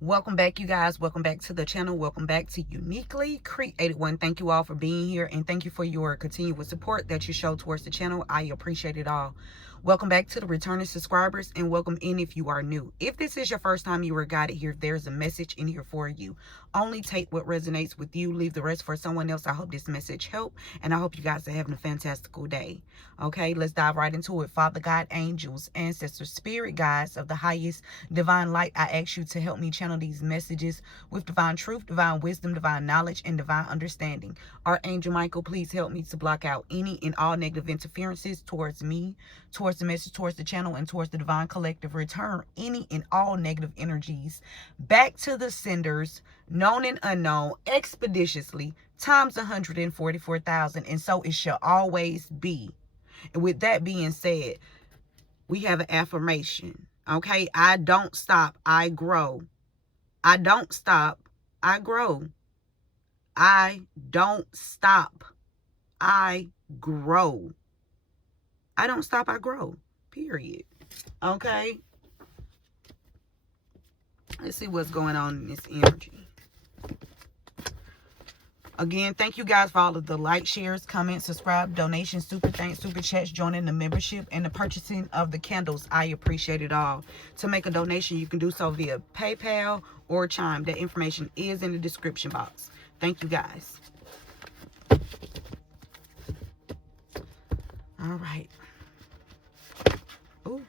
Welcome back, you guys. Welcome back to the channel. Welcome back to Uniquely Created One. Thank you all for being here, and thank you for your continuous support that you show towards the channel. I appreciate it all. Welcome back to the returning subscribers, and welcome in if you are new. If this is your first time you were guided here, there's a message in here for you. Only take what resonates with you, leave the rest for someone else. I hope this message helped, and I hope you guys are having a fantastical day. Okay, let's dive right into it. Father God, angels, ancestors, spirit guides of the highest divine light, I ask you to help me channel these messages with divine truth, divine wisdom, divine knowledge, and divine understanding. Archangel Michael, please help me to block out any and all negative interferences towards me, towards the message, towards the channel, and towards the divine collective. Return any and all negative energies back to the senders, known and unknown, expeditiously, times 144,000, and so it shall always be. And with that being said, we have an affirmation. Okay, I don't stop, I grow. I don't stop, I grow. I don't stop, I grow. I don't stop, I grow. Period. Okay. Let's see what's going on in this energy. Again, thank you guys for all of the likes, shares, comments, subscribe, donations, super thanks, super chats, joining the membership, and the purchasing of the candles. I appreciate it all. To make a donation, you can do so via PayPal or Chime. That information is in the description box. Thank you guys. All right. Ooh.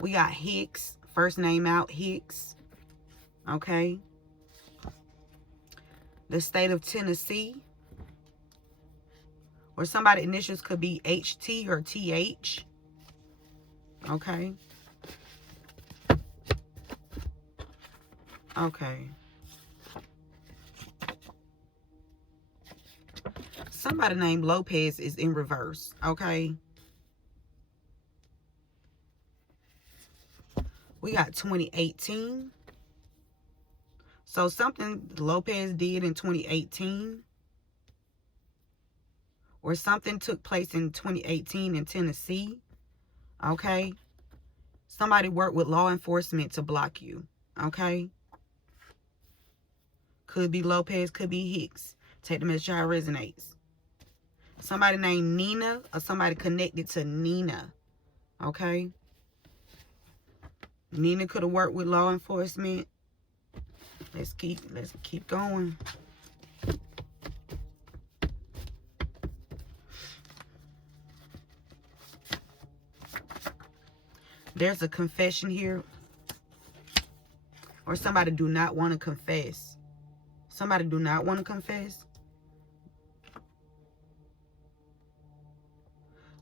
We got Hicks. First name out, Hicks. Okay. The state of Tennessee, or somebody initials could be HT or TH. Okay. Okay. Somebody named Lopez is in reverse. Okay. We got 2018. So something Lopez did in 2018, or something took place in 2018 in Tennessee. Okay. Somebody worked with law enforcement to block you. Okay. Could be Lopez, could be Hicks. Take the message how it resonates. Somebody named Nina, or somebody connected to Nina. Okay. Nina could have worked with law enforcement. Let's keep going. There's a confession here. Or somebody do not want to confess. Somebody do not want to confess.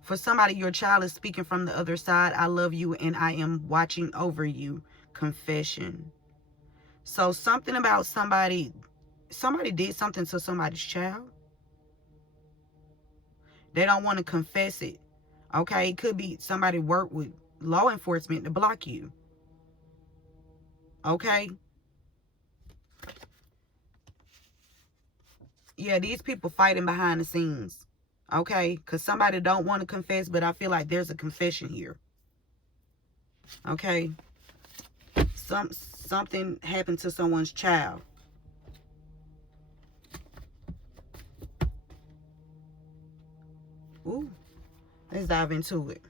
For somebody, your child is speaking from the other side. I love you and I am watching over you. Confession. So something about somebody did something to somebody's child. They don't want to confess it. Okay, it could be somebody worked with law enforcement to block you. Okay. Yeah, these people fighting behind the scenes. Okay, because somebody don't want to confess, but I feel like there's a confession here. Okay. Something happened to someone's child. Ooh. Let's dive into it.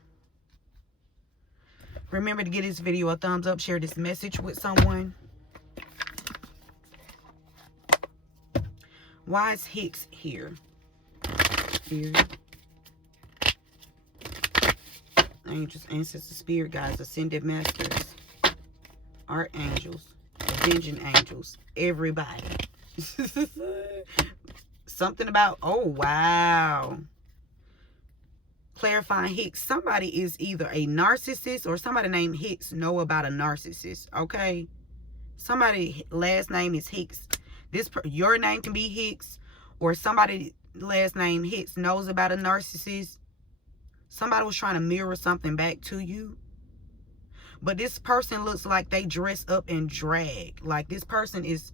Remember to give this video a thumbs up. Share this message with someone. Why is Hicks here? Angels, ancestors, spirit guides, ascended masters, archangels, avenging angels, everybody. Something about, oh wow. Clarifying Hicks. Somebody is either a narcissist, or somebody named Hicks know about a narcissist. Okay. Somebody last name is Hicks. Your name can be Hicks, or somebody last name Hicks knows about a narcissist. Somebody was trying to mirror something back to you. But this person looks like they dress up and drag. Like this person is,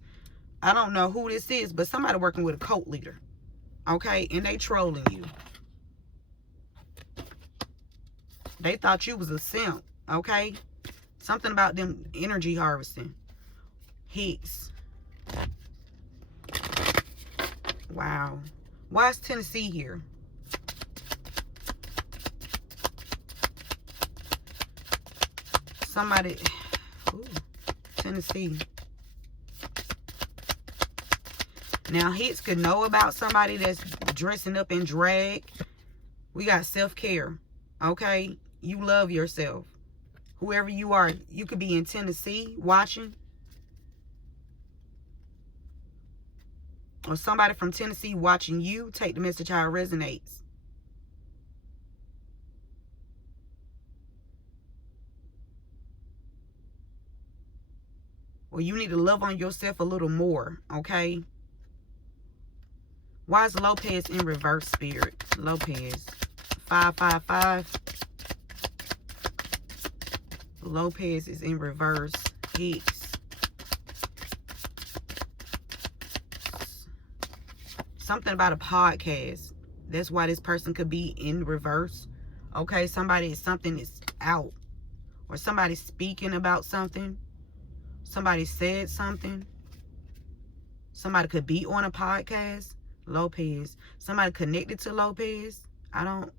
I don't know who this is, but somebody working with a cult leader. Okay, and they trolling you. They thought you was a simp. Okay, Something about them energy harvesting. Hicks. Wow. Why is Tennessee here? Somebody. Ooh, Tennessee. Now, hits could know about somebody that's dressing up in drag. We got self-care. Okay? You love yourself. Whoever you are, you could be in Tennessee watching. Or somebody from Tennessee watching you. Take the message how it resonates. Or you need to love on yourself a little more. Okay? Why is Lopez in reverse, Spirit? Lopez. 555. Lopez is in reverse. Hicks. Something about a podcast. That's why this person could be in reverse. Okay, something is out. Or somebody's speaking about something. Somebody said something. Somebody could be on a podcast. Lopez. Somebody connected to Lopez. I don't.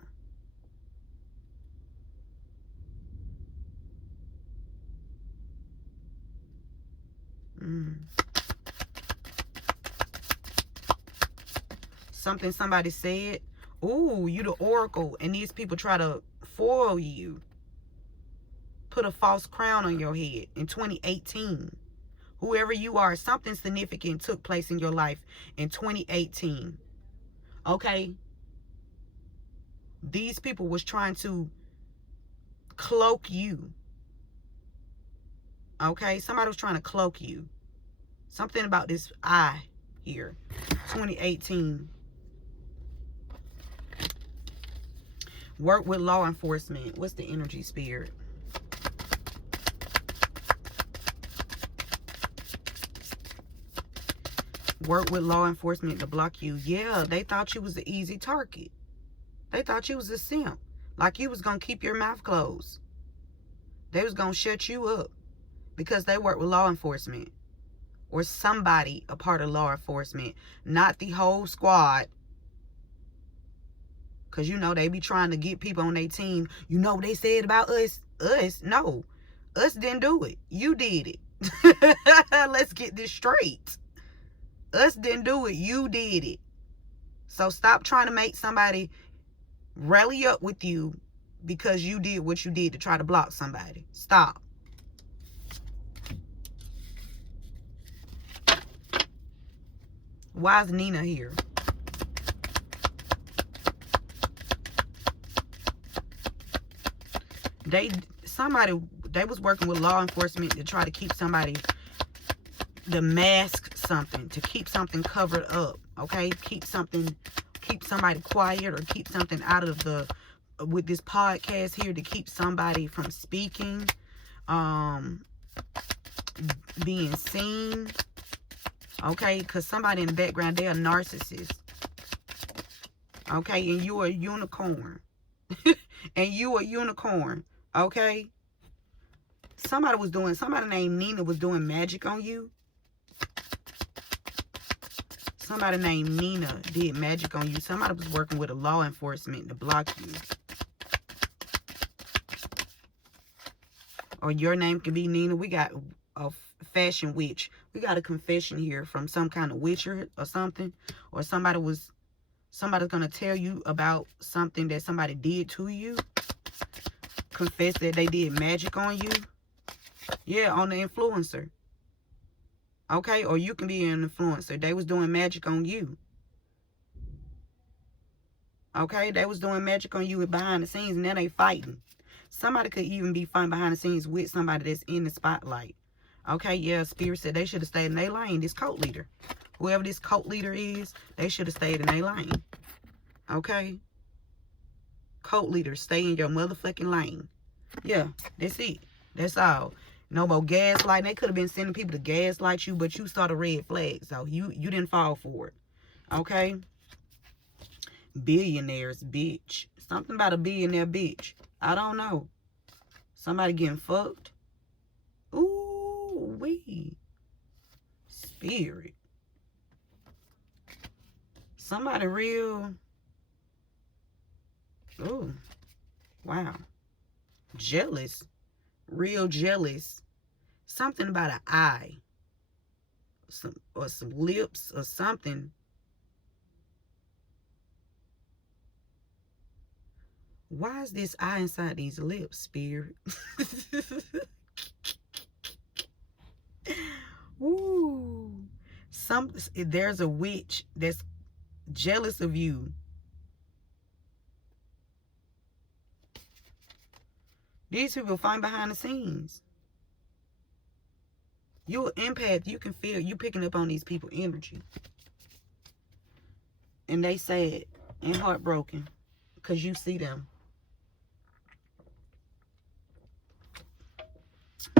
Something somebody said. Ooh, you the oracle. And these people try to foil you. Put a false crown on your head in 2018. Whoever you are, something significant took place in your life in 2018. Okay? These people was trying to cloak you. Okay? Somebody was trying to cloak you. Something about this eye here. 2018. Work with law enforcement. What's the energy, Spirit? Work with law enforcement to block you. Yeah, they thought you was an easy target. They thought you was a simp. Like you was going to keep your mouth closed. They was going to shut you up. Because they work with law enforcement. Or somebody a part of law enforcement. Not the whole squad. Because, you know, they be trying to get people on their team. You know what they said about us? Us? No. Us didn't do it. You did it. Let's get this straight. Us didn't do it. You did it. So stop trying to make somebody rally up with you because you did what you did to try to block somebody. Stop. Why is Nina here? They was working with law enforcement to try to keep somebody, to mask something, to keep something covered up. Okay, keep somebody quiet, or keep something out of the, with this podcast here, to keep somebody from speaking, being seen. Okay, because somebody in the background, they're a narcissist. Okay, and you are a unicorn. And you a unicorn. Okay? Somebody named Nina was doing magic on you. Somebody named Nina did magic on you. Somebody was working with a law enforcement to block you. Or your name could be Nina. We got a fashion witch. We got a confession here from some kind of witcher or something. Or somebody's going to tell you about something that somebody did to you. Confess that they did magic on you. Yeah, on the influencer. Okay, or you can be an influencer. They was doing magic on you. Okay, they was doing magic on you behind the scenes, and now they fighting. Somebody could even be fighting behind the scenes with somebody that's in the spotlight. Okay, yeah, Spirit said they should have stayed in their lane. This cult leader. Whoever this cult leader is, they should have stayed in their lane. Okay? Cult leaders, stay in your motherfucking lane. Yeah, that's it. That's all. No more gaslighting. They could have been sending people to gaslight you, but you saw the red flag, so you didn't fall for it. Okay? Billionaires, bitch. Something about a billionaire bitch. I don't know. Somebody getting fucked. Ooh-wee. Spirit. Somebody real. Oh, wow. Jealous. Real jealous. Something about an eye. Some lips or something. Why is this eye inside these lips, Spirit? Ooh. There's a witch that's jealous of you. These people find behind the scenes. You're an empath. You can feel, you picking up on these people's energy. And they sad and heartbroken because you see them.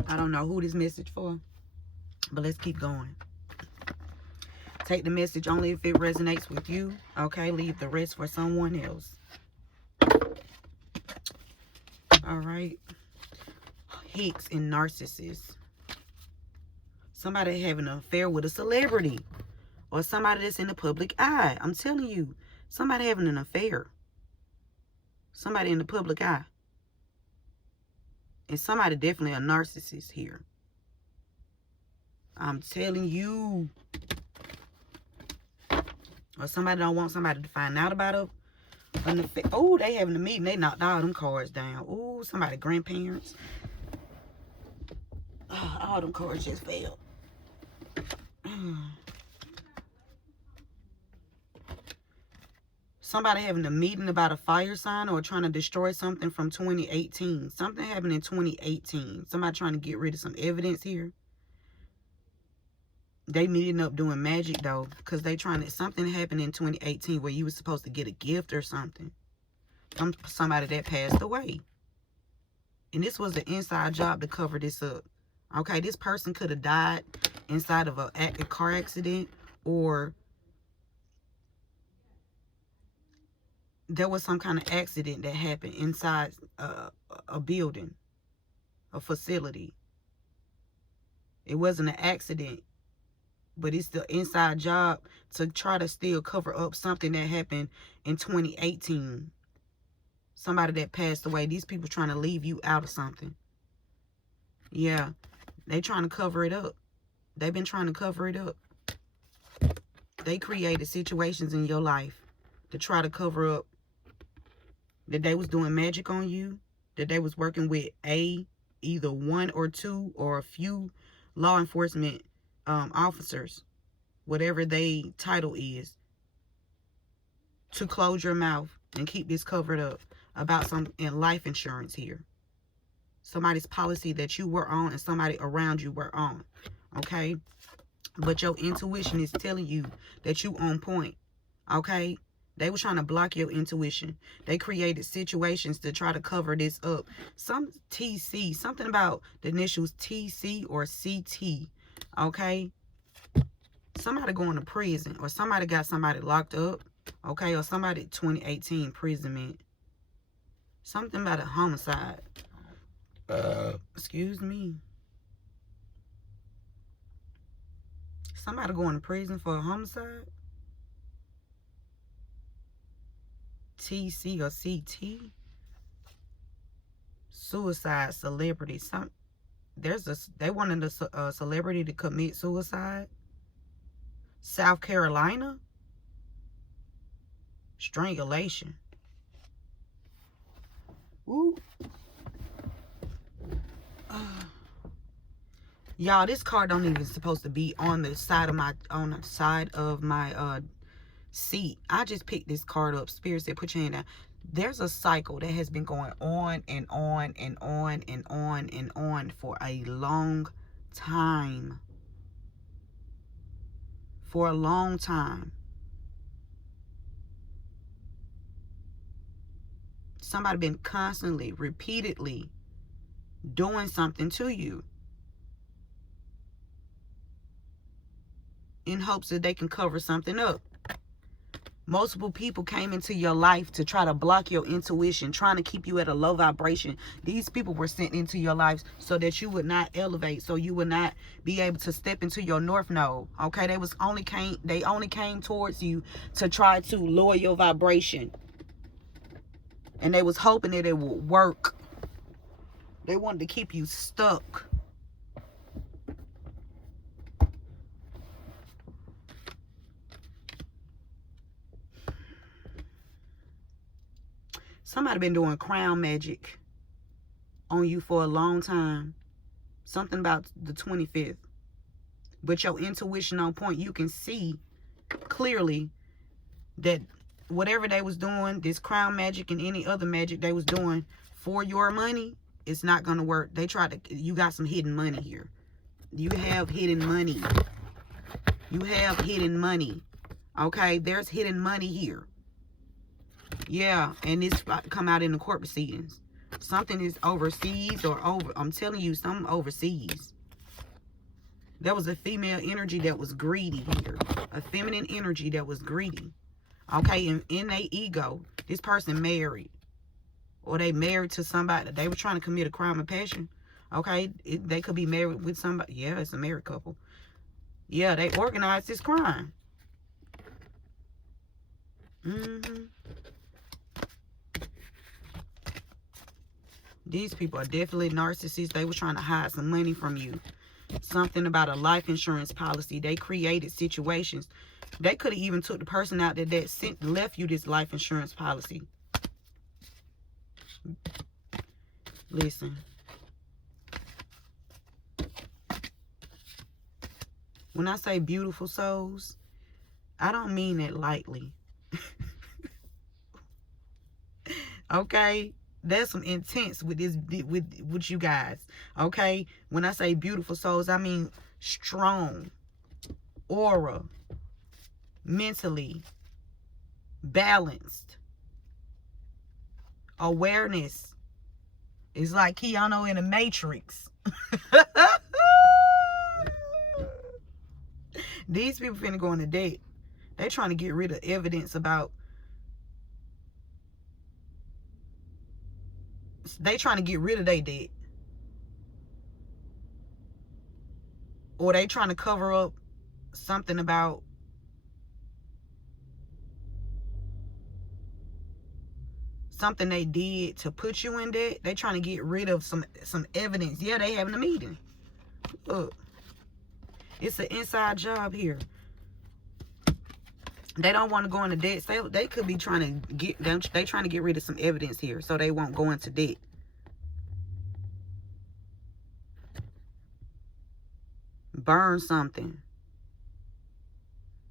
I don't know who this message for, but let's keep going. Take the message only if it resonates with you. Okay, leave the rest for someone else. All right. Hicks and narcissists. Somebody having an affair with a celebrity or somebody that's in the public eye. I'm telling you, somebody having an affair. Somebody in the public eye. And somebody definitely a narcissist here. I'm telling you. Or somebody don't want somebody to find out about an affair. Oh, they having a meeting. They knocked all them cards down. Oh, somebody grandparents. Oh, all them cards just fell. Somebody having a meeting about a fire sign or trying to destroy something from 2018. Something happened in 2018. Somebody trying to get rid of some evidence here. They meeting up doing magic though, because they trying to, something happened in 2018 where you were supposed to get a gift or something from somebody that passed away. And this was an inside job to cover this up. Okay, this person could have died inside of a car accident, or there was some kind of accident that happened inside a building, a facility. It wasn't an accident, but it's the inside job to try to still cover up something that happened in 2018. Somebody that passed away. These people trying to leave you out of something. Yeah, they trying to cover it up. They've been trying to cover it up. They created situations in your life to try to cover up that they was doing magic on you, that they was working with either one or two or a few law enforcement officers, whatever they title is, to close your mouth and keep this covered up about some life insurance here. Somebody's policy that you were on and somebody around you were on. Okay? But your intuition is telling you that you on point. Okay? They were trying to block your intuition. They created situations to try to cover this up. Some TC, something about the initials TC or CT. Okay? Somebody going to prison, or somebody got somebody locked up. Okay? Or somebody 2018 imprisonment. Something about a homicide. Excuse me. Somebody going to prison for a homicide? TC or CT? Suicide celebrity. They wanted a celebrity to commit suicide. South Carolina? Strangulation. Ooh. Y'all, this card don't even supposed to be on the side of my seat. I just picked this card up. Spirit said, put your hand down. There's a cycle that has been going on and on and on and on and on for a long time. For a long time. Somebody been constantly, repeatedly doing something to you in hopes that they can cover something up. Multiple people came into your life to try to block your intuition, trying to keep you at a low vibration. These people were sent into your life so that you would not elevate, so you would not be able to step into your north node. Okay, they only came towards you to try to lower your vibration. And they was hoping that it would work. They wanted to keep you stuck. Somebody been doing crown magic on you for a long time. Something about the 25th. But your intuition on point, you can see clearly that whatever they was doing, this crown magic and any other magic they was doing for your money, it's not going to work. They tried to, you got some hidden money here. You have hidden money. You have hidden money. Okay, there's hidden money here. Yeah, and this come out in the court proceedings. Something is overseas or over. I'm telling you, something overseas. There was a female energy that was greedy here. A feminine energy that was greedy. Okay, and in their ego, this person married. Or they married to somebody. They were trying to commit a crime of passion. Okay, they could be married with somebody. Yeah, it's a married couple. Yeah, they organized this crime. These people are definitely narcissists. They were trying to hide some money from you. Something about a life insurance policy. They created situations. They could have even took the person out that left you this life insurance policy. Listen. When I say beautiful souls, I don't mean it lightly. Okay? There's some intense with this, with you guys. Okay? When I say beautiful souls, I mean strong, aura, mentally balanced, awareness. It's like Keanu in the Matrix. These people finna go on a date. They trying to get rid of evidence about. They trying to get rid of their debt. Or they trying to cover up something about something they did to put you in debt. They trying to get rid of some evidence. Yeah, they having a meeting. Look. It's an inside job here. They don't want to go into debt. They could be trying to get them. They trying to get rid of some evidence here, so they won't go into debt. Burn something.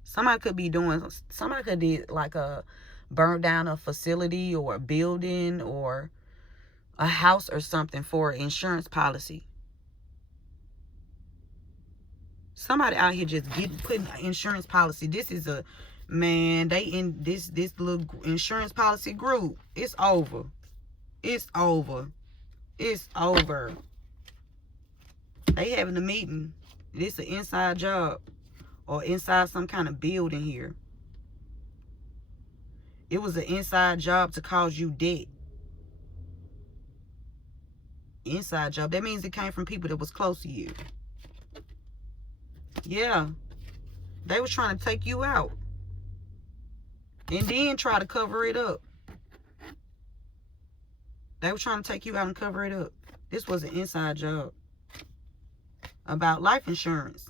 Somebody could be doing. Somebody could do like a burn down a facility or a building or a house or something for an insurance policy. Somebody out here just putting an insurance policy. This is a man. They in this little insurance policy group. It's over. It's over. It's over. They having a meeting. This an inside job or inside some kind of building here. It was an inside job to cause you debt. Inside job. That means it came from people that was close to you. Yeah. They was trying to take you out. And then try to cover it up. They were trying to take you out and cover it up. This was an inside job. About life insurance.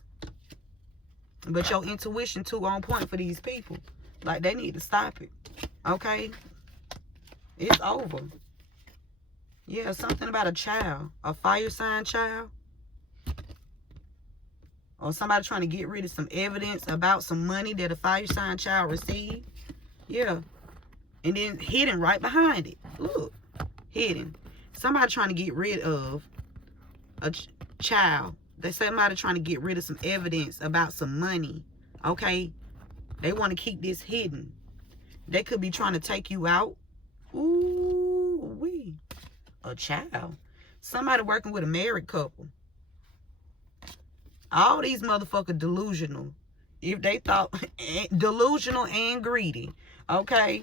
But your intuition too on point for these people. Like they need to stop it. Okay? It's over. Yeah, something about a child. A fire sign child. Or somebody trying to get rid of some evidence about some money that a fire sign child received. Yeah. And then hidden right behind it. Look. Hidden. Somebody trying to get rid of a child. There's somebody trying to get rid of some evidence about some money. Okay? They want to keep this hidden. They could be trying to take you out. Ooh, wee. A child. Somebody working with a married couple. All these motherfuckers delusional. If they thought delusional and greedy. Okay?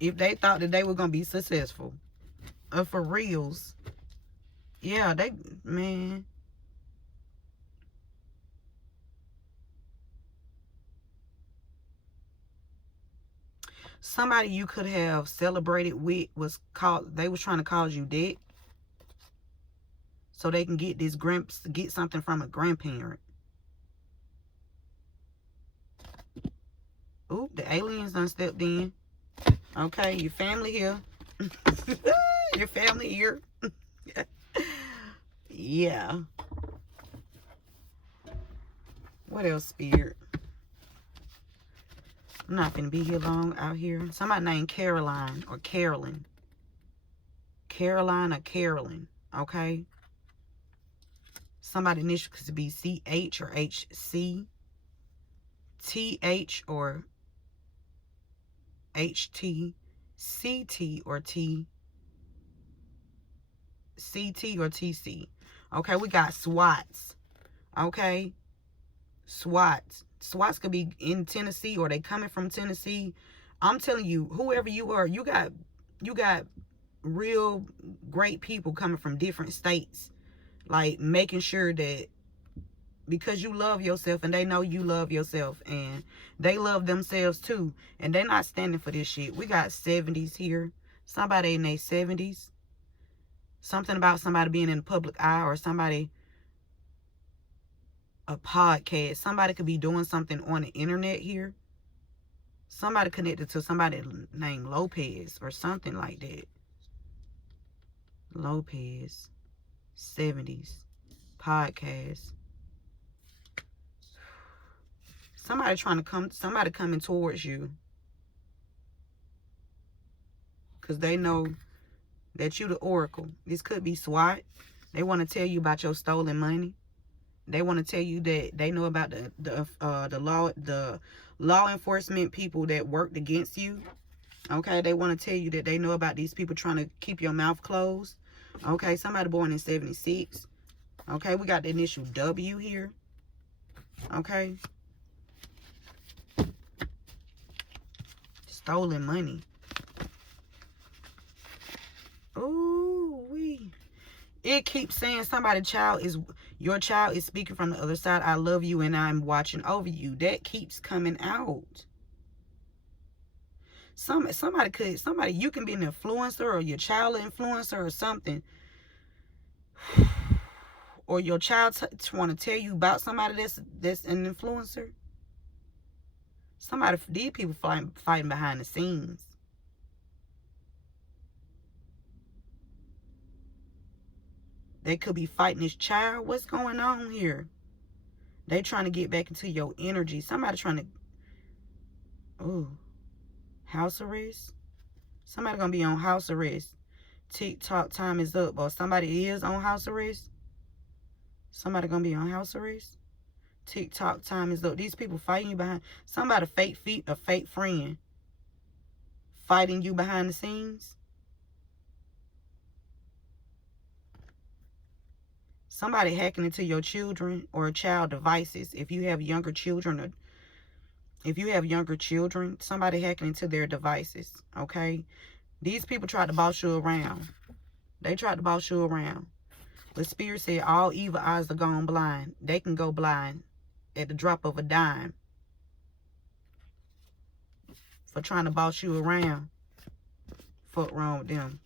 If they thought that they were going to be successful. For reals. Yeah, man. Somebody you could have celebrated with they was trying to cause you debt. So they can get get something from a grandparent. Oop, the aliens done stepped in. Okay, your family here. Your family here. Yeah. What else, Spirit? I'm not gonna be here long out here. Somebody named Caroline or Carolyn. Caroline or Carolyn. Okay. Somebody initial could be CH or HC. TH or HT. CT or T. CT or TC. Okay, we got SWATs. Okay. SWATs. SWATs could be in Tennessee or they coming from Tennessee. I'm telling you, whoever you are, you got real great people coming from different states. Like making sure that because you love yourself and they know you love yourself and they love themselves too. And they're not standing for this shit. We got 70s here. Somebody in their 70s. Something about somebody being in the public eye or somebody, a podcast. Somebody could be doing something on the internet here. Somebody connected to somebody named Lopez or something like that. Lopez. 70s. Podcast. Somebody coming towards you. Because they know that you the oracle. This could be SWAT. They want to tell you about your stolen money. They want to tell you that they know about the law enforcement people that worked against you. Okay, they want to tell you that they know about these people trying to keep your mouth closed. Okay, somebody born in 76. Okay, we got the initial W here. Okay. Stolen money. Ooh, wee. It keeps saying your child is speaking from the other side. I love you and I'm watching over you. That keeps coming out. Somebody, you can be an influencer or your child an influencer or something. Or your child want to tell you about somebody that's an influencer. These people fighting behind the scenes. They could be fighting this child. What's going on here? They trying to get back into your energy. Somebody trying to... Oh. House arrest? Somebody gonna be on house arrest. TikTok time is up. Or somebody is on house arrest. Somebody gonna be on house arrest. TikTok time is up. These people fighting you behind... Somebody a fake friend. Fighting you behind the scenes. Somebody hacking into your children or child devices. If you have younger children, somebody hacking into their devices. Okay, these people tried to boss you around. They tried to boss you around. The Spirit said all evil eyes are gone blind. They can go blind at the drop of a dime for trying to boss you around. Fuck wrong with them.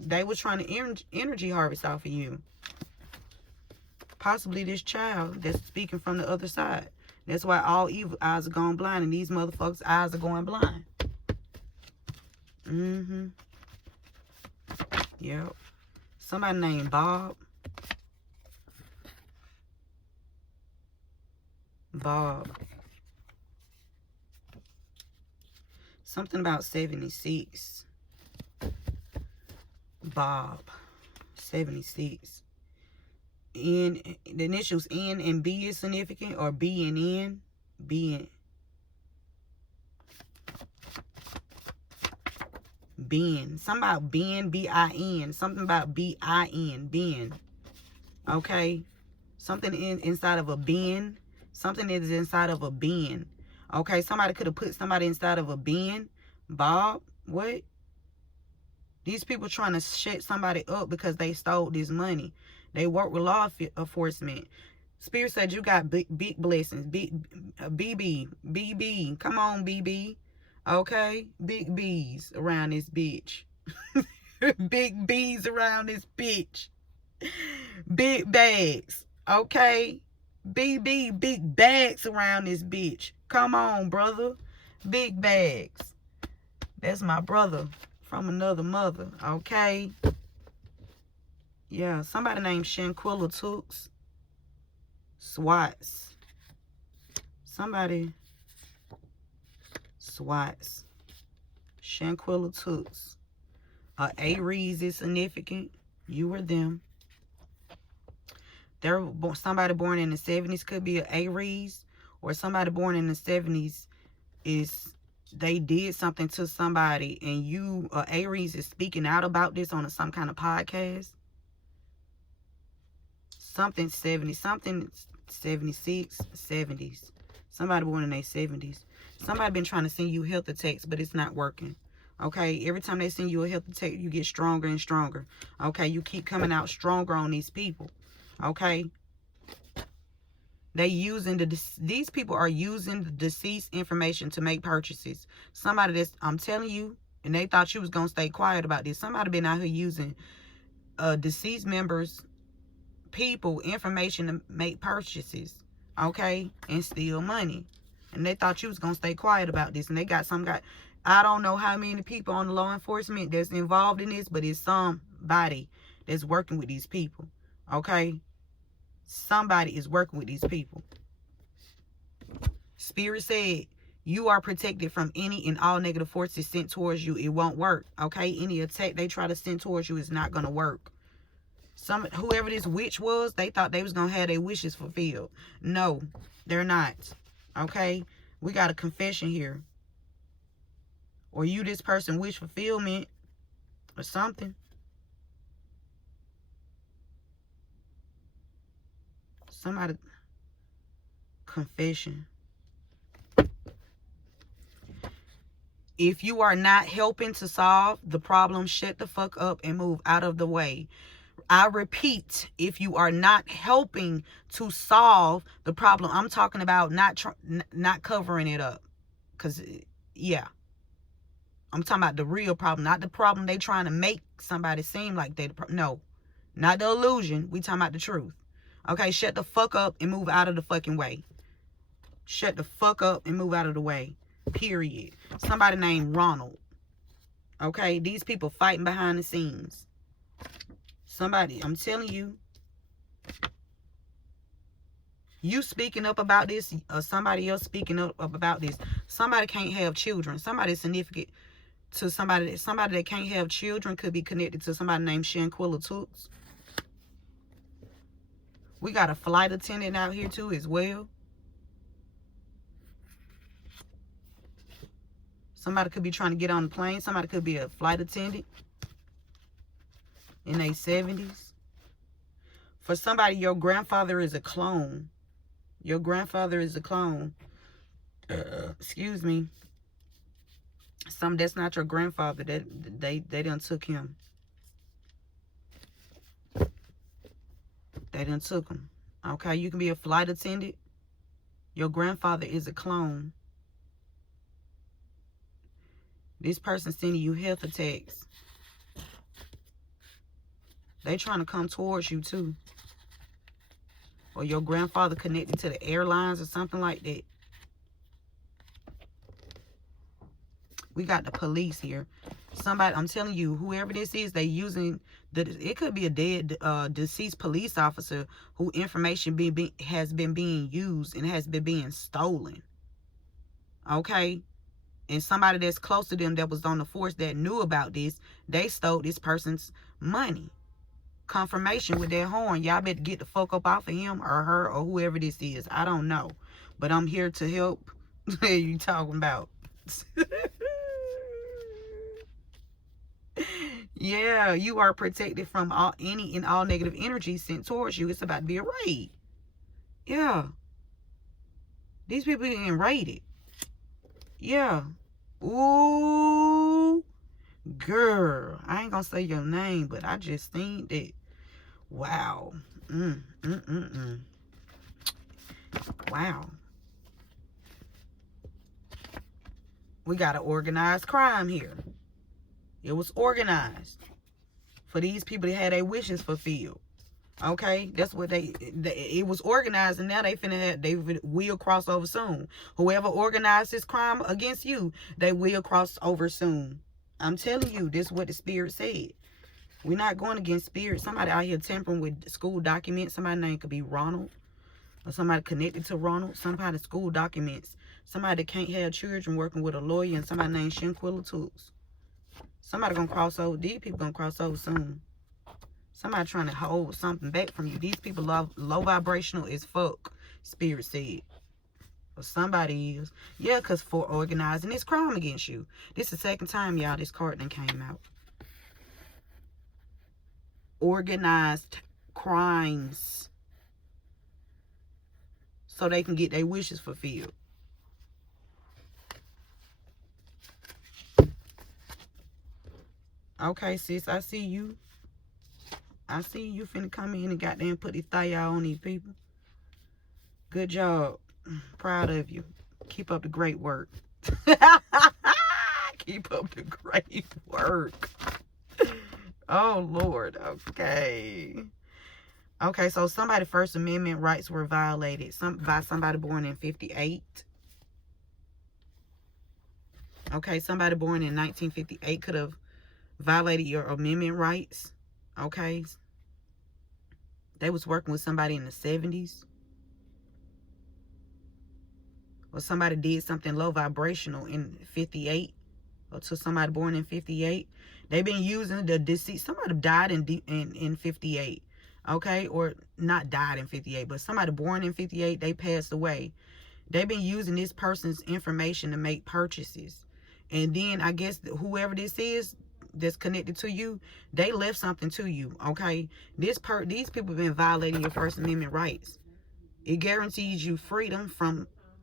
They was trying to energy harvest off of you. Possibly this child that's speaking from the other side. That's why all evil eyes are going blind and these motherfuckers' eyes are going blind. Yep. Somebody named Bob. Something about 76. Bob. 76. N, the initials N and B is significant, or B and N. Ben. Something about Ben, B-I-N. Something about B-I-N. Ben. Okay? Something inside of a bin. Something is inside of a bin. Okay, somebody could have put somebody inside of a bin. Bob, what? These people trying to shut somebody up because they stole this money. They work with law enforcement. Spirit said you got big blessings. BB. Come on, BB. Okay? Big B's around this bitch. Big B's around this bitch. Big bags. Okay? BB, big bags around this bitch. Come on, brother. Big bags. That's my brother from another mother. Okay? Yeah, somebody named Shanquilla Tooks. SWATs. Somebody. SWATs. Shanquilla Tooks. Aries is significant. You or them. They're somebody born in the 70s could be an Aries, or somebody born in the 70s is they did something to somebody, and you Aries is speaking out about this on some kind of podcast. Something 70, something 76, 70s. Somebody born in their 70s. Somebody been trying to send you health attacks, but it's not working. Okay, every time they send you a health attack, you get stronger and stronger. Okay, you keep coming out stronger on these people. Okay, these people are using the deceased information to make purchases. Somebody that's, I'm telling you, and they thought you was gonna stay quiet about this. Somebody been out here using deceased members, people, information to make purchases. Okay, and steal money. And they thought you was gonna stay quiet about this. And they got I don't know how many people on the law enforcement that's involved in this, but it's somebody that's working with these people. Okay? Somebody is working with these people. Spirit said, you are protected from any and all negative forces sent towards you. It won't work. Okay? Any attack they try to send towards you is not going to work. Whoever this witch was, they thought they was going to have their wishes fulfilled. No, they're not. Okay? We got a confession here. Or you, this person, wish fulfillment or something. Somebody, confession. If you are not helping to solve the problem, shut the fuck up and move out of the way. I repeat, if you are not helping to solve the problem, I'm talking about not covering it up. Because, yeah. I'm talking about the real problem, not the problem they trying to make somebody seem like they. No, not the illusion. We talking about the truth. Okay, shut the fuck up and move out of the fucking way. Shut the fuck up and move out of the way. Period. Somebody named Ronald. Okay, these people fighting behind the scenes. Somebody, I'm telling you. You speaking up about this, or somebody else speaking up about this. Somebody can't have children. Somebody significant to somebody that can't have children could be connected to somebody named Shanquilla Toots. We got a flight attendant out here too as well. Somebody could be trying to get on the plane. Somebody could be a flight attendant in their 70s. For somebody, your grandfather is a clone. Your grandfather is a clone. Excuse me. That's not your grandfather. They done took him. They done took him. Okay, you can be a flight attendant. Your grandfather is a clone. This person sending you health attacks. They trying to come towards you too. Or your grandfather connected to the airlines or something like that. We got the police here. Somebody, I'm telling you, whoever this is, they using it could be a dead, deceased police officer who information has been being used and has been being stolen. Okay? And somebody that's close to them that was on the force that knew about this, they stole this person's money. Confirmation with that horn. Y'all better get the fuck up off of him or her or whoever this is. I don't know. But I'm here to help. You talking about. Yeah, you are protected from any and all negative energy sent towards you. It's about to be a raid. Yeah. These people getting raided. Yeah. Ooh, girl. I ain't gonna say your name, but I just think that, wow. Mm, mm, mm, mm. Wow. We got an organized crime here. It was organized for these people that had their wishes fulfilled. Okay, that's what it was organized, and now they will cross over soon. Whoever organized this crime against you, they will cross over soon. I'm telling you, this is what the spirit said. We're not going against spirit. Somebody out here tampering with school documents. Somebody's name could be Ronald, or somebody connected to Ronald. Somebody's school documents. Somebody that can't have children working with a lawyer, and somebody named Shinquilla Tools. Somebody gonna cross over. These people gonna cross over soon. Somebody trying to hold something back from you. These people low vibrational as fuck, spirit said. Or somebody is. Yeah, because for organizing this crime against you. This is the second time, y'all, this card done came out. Organized crimes. So they can get their wishes fulfilled. Okay, sis, I see you. I see you finna come in and goddamn put these thigh on these people. Good job. Proud of you. Keep up the great work. Keep up the great work. Oh, Lord. Okay. Okay, so somebody's First Amendment rights were violated by somebody born in 58. Okay, somebody born in 1958 could have violated your amendment rights. Okay. They was working with somebody in the 70s. Or somebody did something low vibrational in 58. Or to somebody born in 58. They've been using the deceit. Somebody died in 58. Okay, or not died in 58, but somebody born in 58, they passed away. They've been using this person's information to make purchases. And then I guess whoever this is that's connected to you, they left something to you. Okay, these people have been violating your First Amendment rights. It guarantees you freedom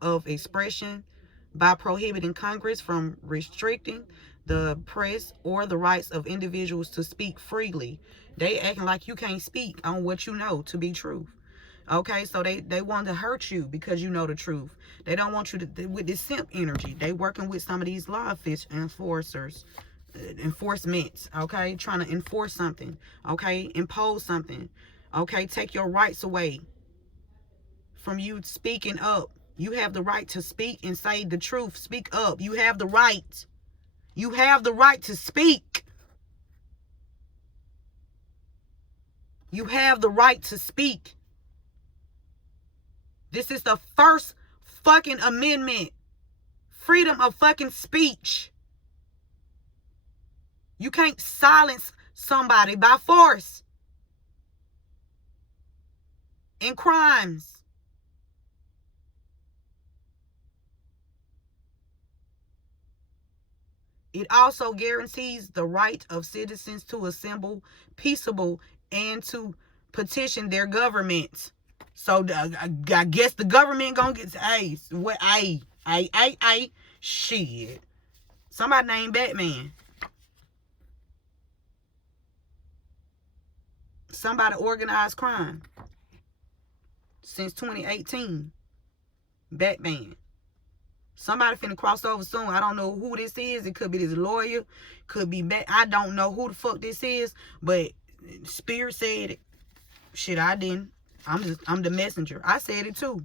of expression by prohibiting Congress from restricting the press or the rights of individuals to speak freely. They acting like you can't speak on what you know to be truth. Okay, so they want to hurt you because you know the truth. They don't want you to, with this simp energy. They working with some of these law enforcements, okay, trying to enforce something, okay, impose something, okay, take your rights away from you speaking up. You have the right to speak and say the truth. Speak up. You have the right. You have the right to speak. You have the right to speak. This is the first fucking amendment. Freedom of fucking speech. You can't silence somebody by force. In crimes. It also guarantees the right of citizens to assemble peaceable and to petition their government. So I guess the government gonna get, shit. Somebody named Batman. Somebody organized crime. Since 2018. Batman. Somebody finna cross over soon. I don't know who this is. It could be this lawyer. Could be I don't know who the fuck this is. But Spirit said it. Shit, I didn't. I'm the messenger. I said it too.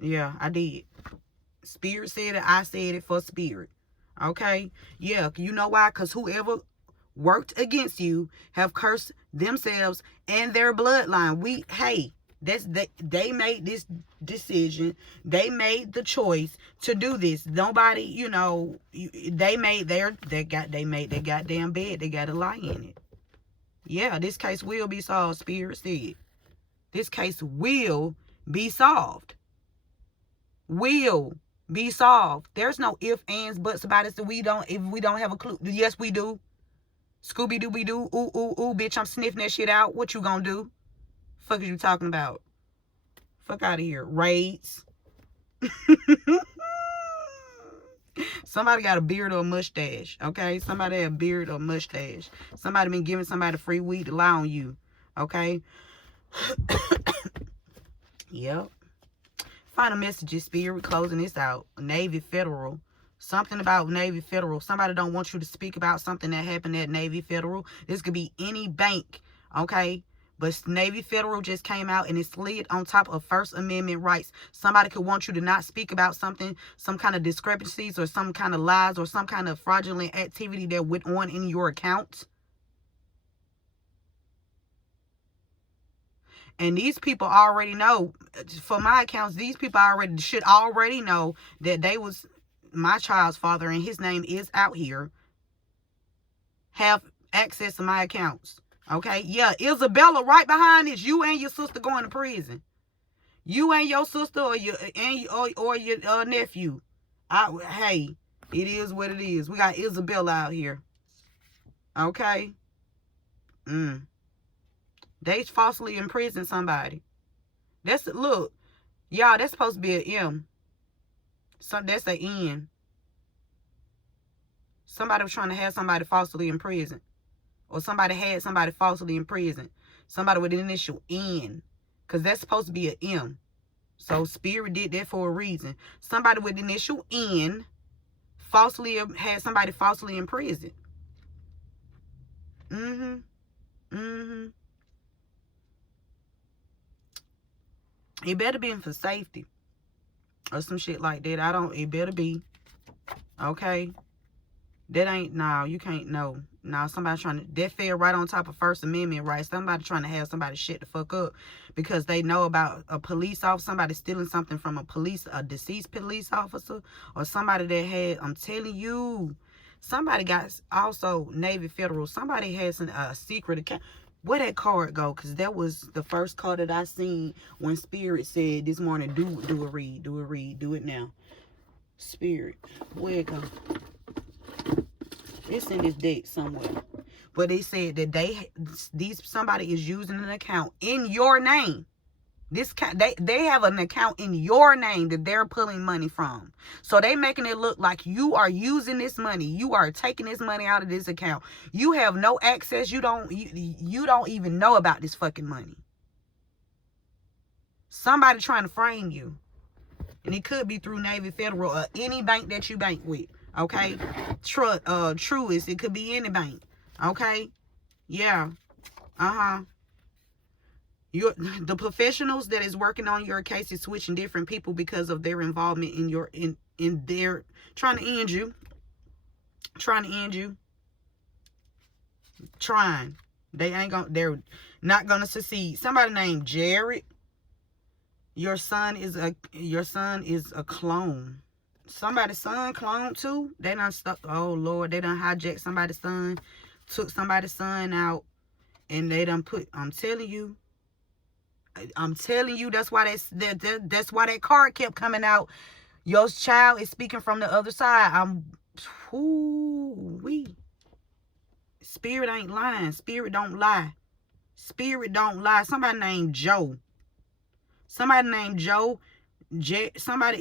Yeah, I did. Spirit said it. I said it for Spirit. Okay? Yeah, you know why? Because whoever worked against you have cursed themselves and their bloodline. They made this decision. They made the choice to do this. Nobody, they made their goddamn bed. They got to lie in it. Yeah, this case will be solved, Spirit said. This case will be solved. Will be solved. There's no ifs, ands, buts about it. So if we don't have a clue. Yes, we do. Scooby-Dooby-Doo. Ooh, ooh, ooh, bitch, I'm sniffing that shit out. What you gonna do? Fuck is you talking about? Fuck out of here. Raids. Somebody got a beard or a mustache, okay? Somebody had a beard or a mustache. Somebody been giving somebody free weed to lie on you, okay? Yep. Final messages, Spirit, closing this out. Navy Federal. Something about Navy Federal. Somebody don't want you to speak about something that happened at Navy Federal. This could be any bank, okay? But Navy Federal just came out and it slid on top of First Amendment rights. Somebody could want you to not speak about something, some kind of discrepancies or some kind of lies or some kind of fraudulent activity that went on in your account. And these people already know, for my accounts, these people should already know that they was my child's father and his name is out here, have access to my accounts. Okay? Yeah, Isabella right behind this. You and your sister going to prison. You and your sister or your nephew. Hey, it is what it is. We got Isabella out here. Okay? They falsely imprisoned somebody. Look, y'all, that's supposed to be an M. That's an N. Somebody was trying to have somebody falsely in prison. Or somebody had somebody falsely in prison. Somebody with an initial N. Because that's supposed to be an M. So Spirit did that for a reason. Somebody with the initial N had somebody falsely in prison. It better be for safety. Or some shit like that. It better be. Okay? That ain't, no, you can't, no. No, somebody trying to, that fell right on top of First Amendment rights. Somebody trying to have somebody shut the fuck up because they know about a police officer, somebody stealing something from a deceased police officer, or somebody that had, I'm telling you, somebody got, also Navy Federal, somebody has a secret account. Where that card go? Because that was the first card that I seen when Spirit said this morning, do a read, do it now. Spirit, where it go? It's in this deck somewhere. But they said that somebody is using an account in your name. They have an account in your name that they're pulling money from. So they making it look like you are using this money. You are taking this money out of this account. You have no access. You don't even know about this fucking money. Somebody trying to frame you. And it could be through Navy Federal or any bank that you bank with. Okay? Truist. It could be any bank. Okay? Yeah. The professionals that is working on your case is switching different people because of their involvement in their trying to end you. They're not gonna succeed. Somebody named Jared. Your son is a clone. Somebody's son cloned too. They done stuck. Oh Lord, they done hijacked somebody's son, took somebody's son out, and they done put. I'm telling you. That's why that's why that card kept coming out. Your child is speaking from the other side. Spirit ain't lying. Spirit don't lie. Spirit don't lie. Somebody named Joe. Somebody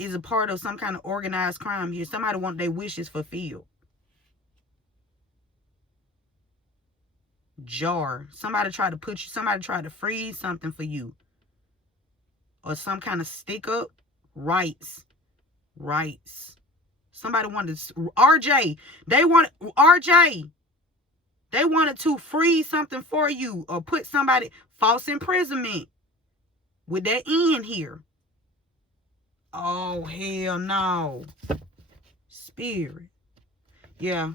is a part of some kind of organized crime here. Somebody want their wishes fulfilled. Jar. Somebody tried to freeze something for you. Or some kind of stick up. Rights. Somebody wanted RJ. They wanted to freeze something for you or put somebody false imprisonment with that N here. Oh, hell no. Spirit. Yeah.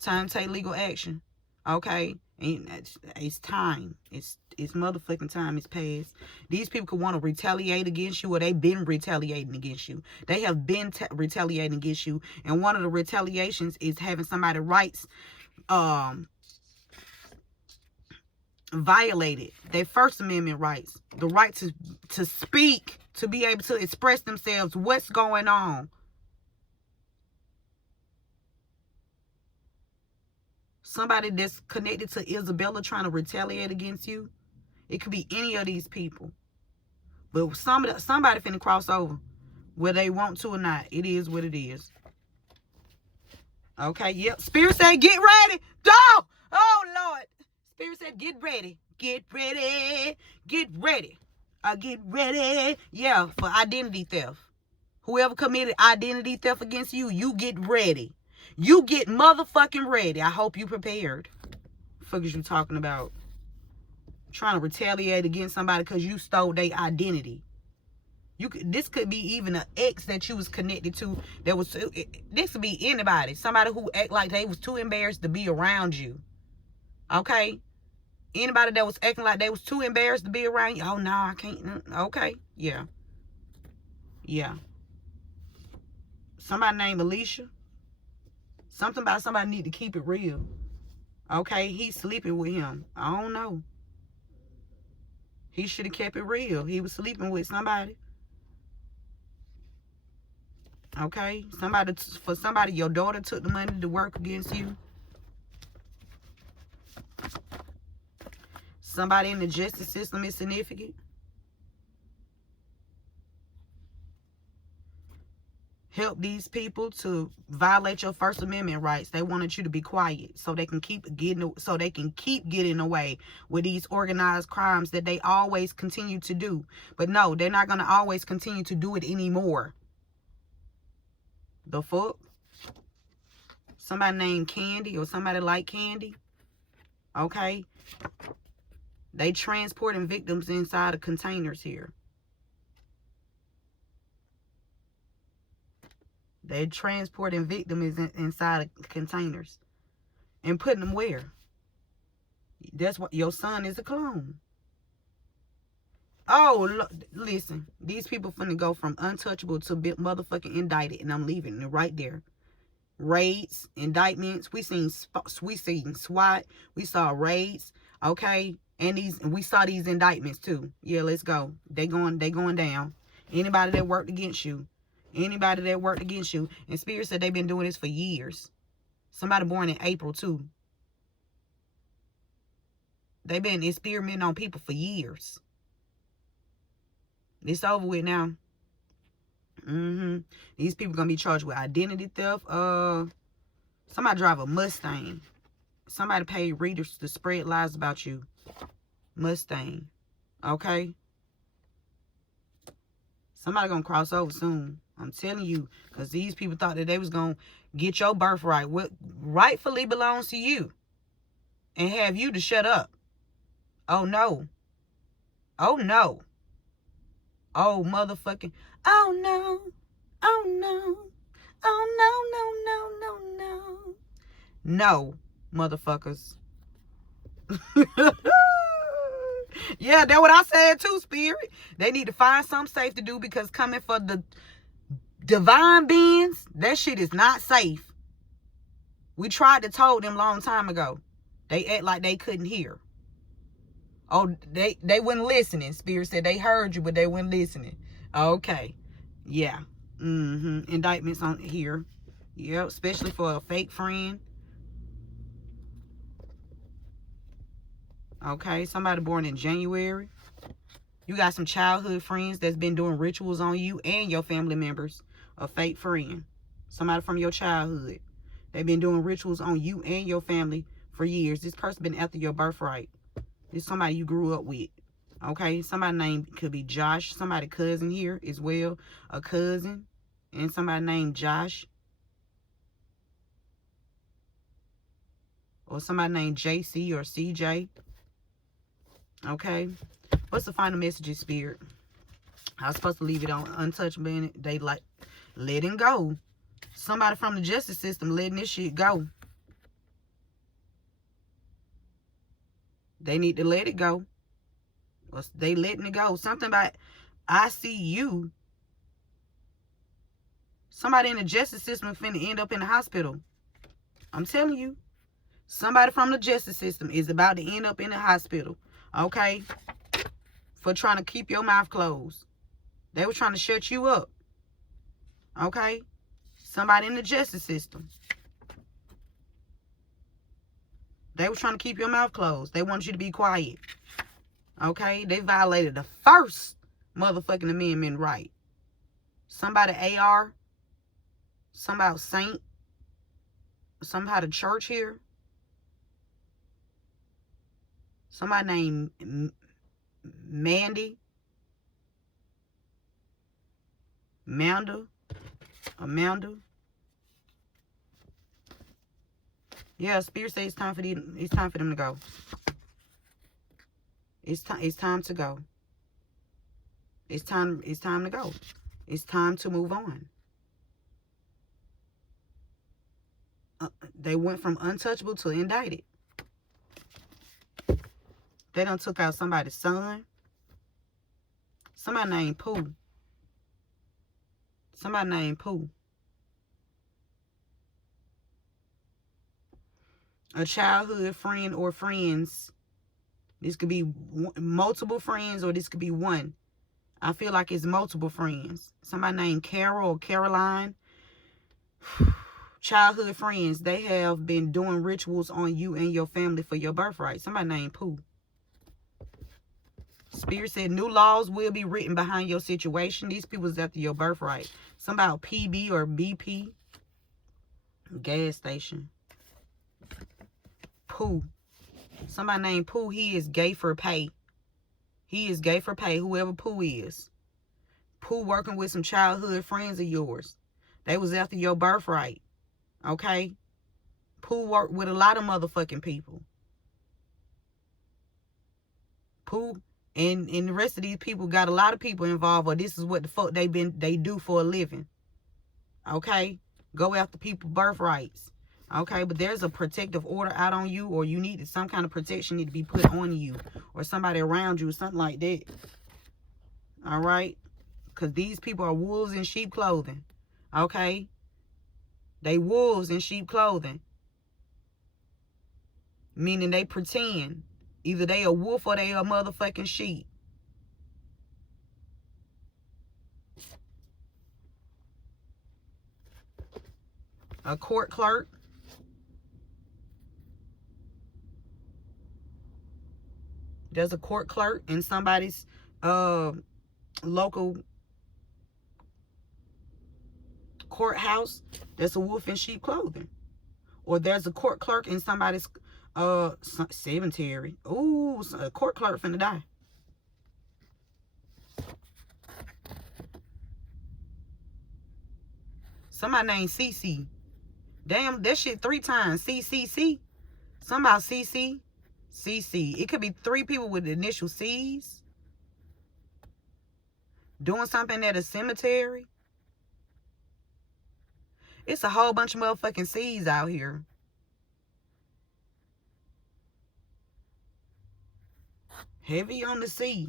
Time to take legal action. Okay. And it's time. It's motherfucking time. It's past. These people could want to retaliate against you, or they've been retaliating against you. They have been retaliating against you. And one of the retaliations is having somebody's rights violated. Their First Amendment rights. The right to speak, to be able to express themselves. What's going on? Somebody that's connected to Isabella trying to retaliate against you. It could be any of these people. But somebody finna cross over. Whether they want to or not. It is what it is. Okay, yep. Spirit said, get ready. Go. Oh, Lord. Spirit said, get ready. Get ready. Get ready. Get ready. Yeah, for identity theft. Whoever committed identity theft against you, you get ready. You get motherfucking ready. I hope you prepared. Fuck is you talking about? Trying to retaliate against somebody because you stole their identity. This could be even an ex that you was connected to. This could be anybody. Somebody who act like they was too embarrassed to be around you. Okay? Anybody that was acting like they was too embarrassed to be around you. Oh, no, I can't. Okay? Yeah. Yeah. Somebody named Alicia. Something about somebody need to keep it real. Okay? He's sleeping with him. I don't know. He should have kept it real. He was sleeping with somebody. Okay? For somebody, your daughter took the money to work against you. Somebody in the justice system is significant. Help these people to violate your First Amendment rights. They wanted you to be quiet so they can keep getting away with these organized crimes that they always continue to do. But no, they're not going to always continue to do it anymore. The fuck? Somebody named Candy or somebody like Candy. Okay? They transporting victims inside of containers here. They're transporting victims inside of containers. And putting them where? That's what your son is a clone. Oh, listen. These people finna go from untouchable to motherfucking indicted. And I'm leaving it right there. Raids, indictments. We seen SWAT. We saw raids. Okay? And we saw these indictments too. Yeah, let's go. They going down. Anybody that worked against you. Anybody that worked against you. And Spirit said they've been doing this for years. Somebody born in April too. They've been experimenting on people for years. It's over with now. These people gonna be charged with identity theft. Somebody drive a Mustang. Somebody paid readers to spread lies about you. Mustang. Okay? Somebody gonna cross over soon. I'm telling you. Because these people thought that they was gonna get your birthright. What rightfully belongs to you. And have you to shut up. Oh, no. Oh, no. Oh, motherfucking. Oh, no. Oh, no. Oh, no, no, no, no, no. No, motherfuckers. Yeah, that's what I said too, Spirit. They need to find something safe to do because coming for the divine beings, that shit is not safe. We tried to tell them long time ago. They act like they couldn't hear. Oh, they weren't listening. Spirit said they heard you, but they weren't listening. Okay. Yeah. Indictments on here. Yep, especially for a fake friend. Okay, somebody born in January. You got some childhood friends that's been doing rituals on you and your family members. A fake friend. Somebody from your childhood. They've been doing rituals on you and your family for years. This person been after your birthright. This is somebody you grew up with. Okay, somebody named could be Josh. Somebody cousin here as well. A cousin. And somebody named Josh. Or somebody named JC or CJ. Okay. What's the final message, Spirit? I was supposed to leave it on untouchable. They like letting go. Somebody from the justice system letting this shit go. They need to let it go. Or they letting it go. Something about I see you. Somebody in the justice system finna end up in the hospital. I'm telling you. Somebody from the justice system is about to end up in the hospital. Okay? For trying to keep your mouth closed. They were trying to shut you up. Okay? Somebody in the justice system. They were trying to keep your mouth closed. They wanted you to be quiet. Okay? They violated the first motherfucking amendment right. Somebody AR. Somebody Saint. somehow the church here. Somebody named Mandy. Amanda. Yeah, Spirit says it's time for them to go. It's time to go. It's time to go. It's time to move on. They went from untouchable to indicted. They done took out somebody's son. Somebody named Pooh. A childhood friend or friends. This could be multiple friends, or this could be one. I feel like it's multiple friends. Somebody named Carol or Caroline. Childhood friends. They have been doing rituals on you and your family for your birthright. Somebody named Pooh. Spirit said new laws will be written behind your situation. These people is after your birthright. Somebody PB or BP. Gas station. Pooh. Somebody named Pooh. He is gay for pay. Whoever Pooh is. Pooh working with some childhood friends of yours. They was after your birthright. Okay? Pooh worked with a lot of motherfucking people. Pooh and the rest of these people got a lot of people involved, or this is what the fuck they do for a living. Okay? Go after people's birthrights. Okay? But there's a protective order out on you, or you need some kind of protection need to be put on you, or somebody around you, or something like that. All right? Because these people are wolves in sheep clothing. Okay? They wolves in sheep clothing. Meaning they pretend. Either they a wolf or they a motherfucking sheep. A court clerk. There's a court clerk in somebody's local courthouse. There's a wolf in sheep clothing. Or there's a court clerk in somebody's cemetery. Ooh, a court clerk finna die. Somebody named CC. Damn, that shit 3 times. CCC. Somebody CC. CC. It could be 3 people with the initial C's. Doing something at a cemetery. It's a whole bunch of motherfucking C's out here. Heavy on the C.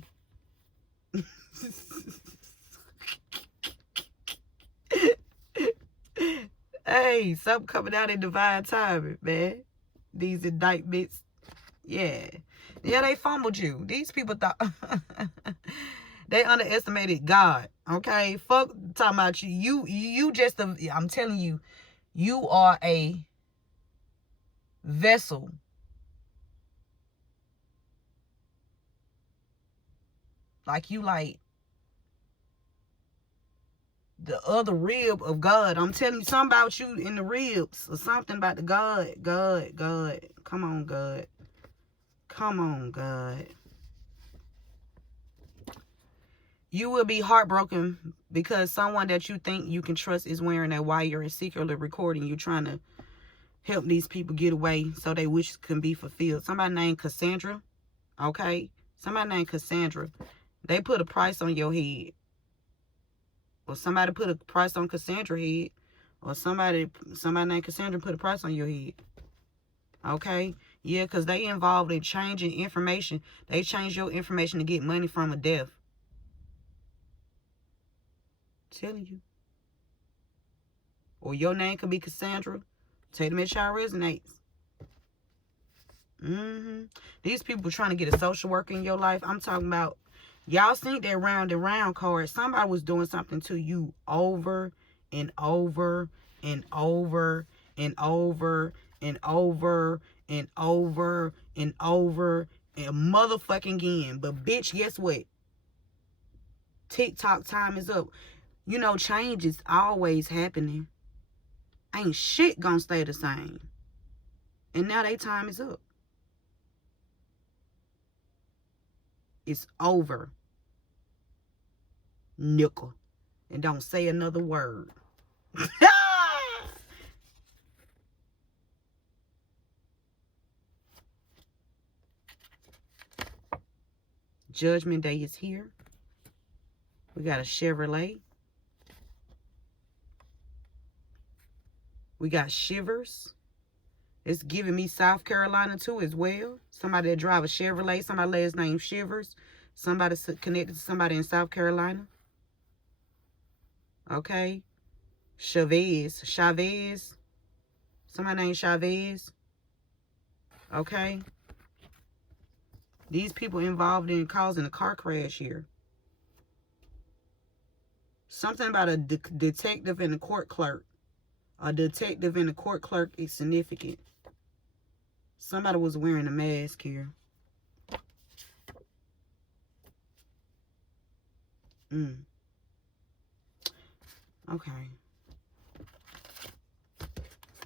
Hey, something coming out in divine timing, man. These indictments. Yeah. Yeah, they fumbled you. These people thought... They underestimated God. Okay? Fuck talking about you. You just... I'm telling you, you are a vessel. Like you like the other rib of God. I'm telling you something about you in the ribs. Or something about the God. God. Come on, God. Come on, God. You will be heartbroken because someone that you think you can trust is wearing that wire and secretly recording you, trying to help these people get away so their wishes can be fulfilled. Somebody named Cassandra. Okay? Somebody named Cassandra. They put a price on your head. Or somebody put a price on Cassandra's head. Or somebody named Cassandra put a price on your head. Okay? Yeah, because they involved in changing information. They changed your information to get money from a death. Telling you. Or your name could be Cassandra. Take them at y'all resonates. These people trying to get a social worker in your life. I'm talking about, y'all seen that round and round card. Somebody was doing something to you over and over and over and over and over and over and over and motherfucking again. But bitch, guess what? TikTok time is up. You know, change is always happening. Ain't shit gonna stay the same. And now their time is up. It's over. Nickel. And don't say another word. Judgment Day is here. We got a Chevrolet. We got Shivers. It's giving me South Carolina too as well. Somebody that drive a Chevrolet. Somebody last name Shivers. Somebody connected to somebody in South Carolina. Okay. Chavez. Somebody named Chavez. Okay. These people involved in causing a car crash here. Something about a detective and a court clerk. A detective and a court clerk is significant. Somebody was wearing a mask here. Okay.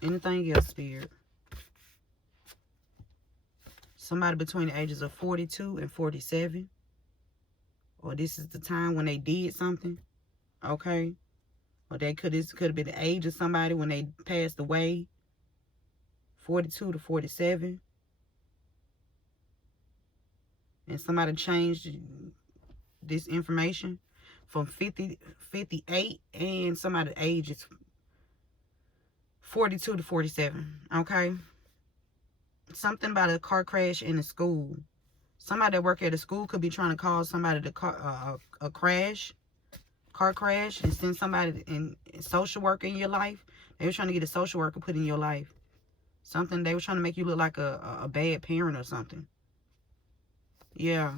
Anything else, Spirit? Somebody between the ages of 42 and 47. Or this is the time when they did something. Okay. Or this could have been the age of somebody when they passed away. 42 to 47. And somebody changed this information from 58, and somebody's age is 42 to 47. Okay. Something about a car crash in a school. Somebody that work at a school could be trying to cause somebody to car crash, and send somebody in social work in your life. They were trying to get a social worker put in your life. Something, they were trying to make you look like a bad parent or something. Yeah.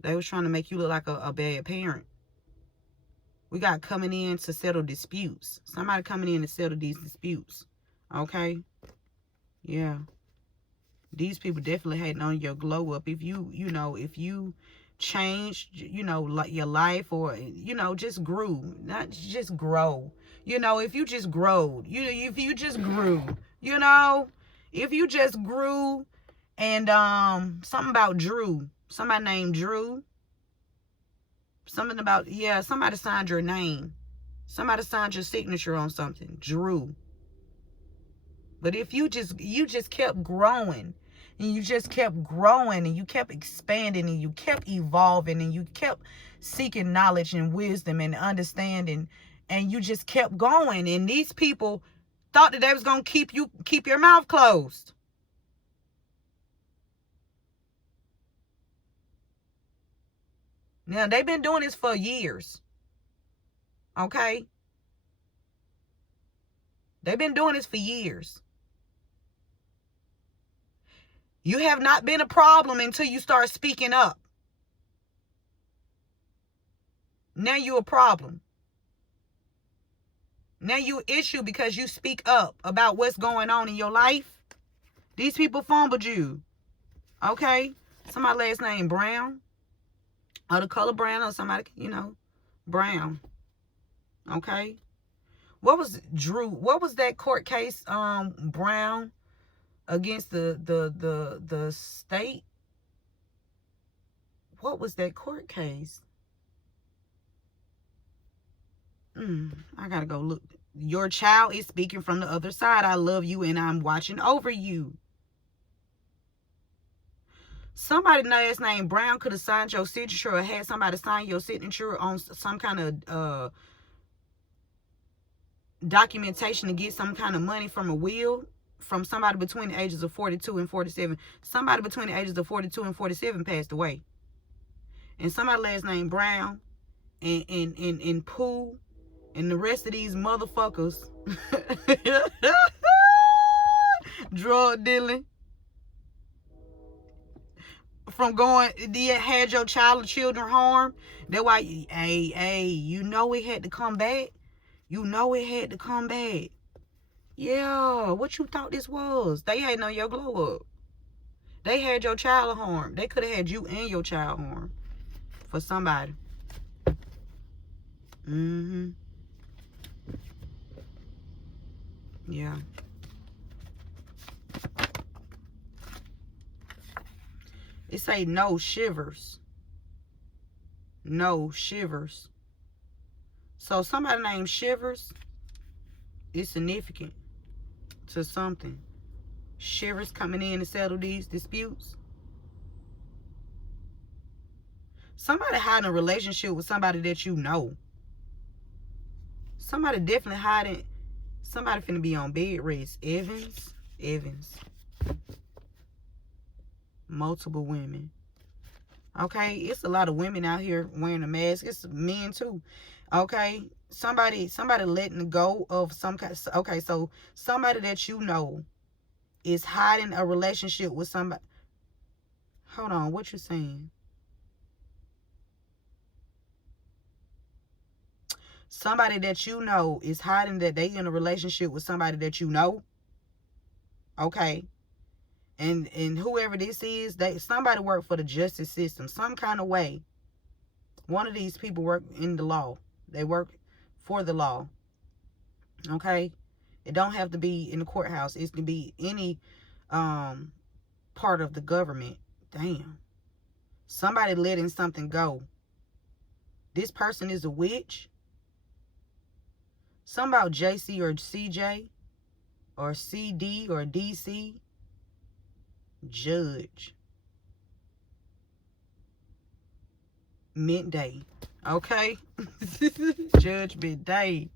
They was trying to make you look like a bad parent. We got coming in to settle disputes. Somebody coming in to settle these disputes. Okay? Yeah. These people definitely hating on your glow up. If if you changed, like your life, or, just grew. Not just grow. If you just growed. If you just grew. If you just grew. And something about Drew. Somebody named Drew. Something about, somebody signed your name. Somebody signed your signature on something. Drew. But if you just kept growing, and you just kept growing, and you kept expanding, and you kept evolving, and you kept seeking knowledge and wisdom and understanding, and you just kept going, and these people thought that they was going to keep your mouth closed. Now, they've been doing this for years. Okay? They've been doing this for years. You have not been a problem until you start speaking up. Now you're a problem. Now you're an issue because you speak up about what's going on in your life. These people fumbled you. Okay? Somebody last name Brown. Or the color brown, or somebody, brown. Okay? What was Drew? What was that court case, Brown, against the state? What was that court case? I gotta go look. Your child is speaking from the other side. I love you and I'm watching over you. Somebody last name Brown could have signed your signature, or had somebody sign your signature on some kind of documentation to get some kind of money from a will from somebody between the ages of 42 and 47. Somebody between the ages of 42 and 47 passed away. And somebody last name Brown and Pooh and the rest of these motherfuckers drug dealing from going, had your child or children harmed. That's why, it had to come back. It had to come back. Yeah, what you thought this was? They had on your glow up. They had your child harmed. They could have had you and your child harmed for somebody. Yeah. It say no shivers. No shivers. So somebody named Shivers is significant to something. Shivers coming in to settle these disputes. Somebody hiding a relationship with somebody that you know. Somebody definitely hiding. Somebody finna be on bed rest. Evans. Multiple women. Okay, it's a lot of women out here wearing a mask. It's men too. Okay, somebody letting go of some kind. Okay, so somebody that you know is hiding a relationship with somebody. Hold on, what you saying? Somebody that you know is hiding that they in a relationship with somebody that you know. Okay, and whoever this is, somebody work for the justice system some kind of way. One of these people work in the law. They work for the law. Okay, it don't have to be in the courthouse. It can be any part of the government. Damn, somebody letting something go. This person is a witch. Something about JC or CJ or CD or DC. Judge. Midday. Okay. Judgment Day.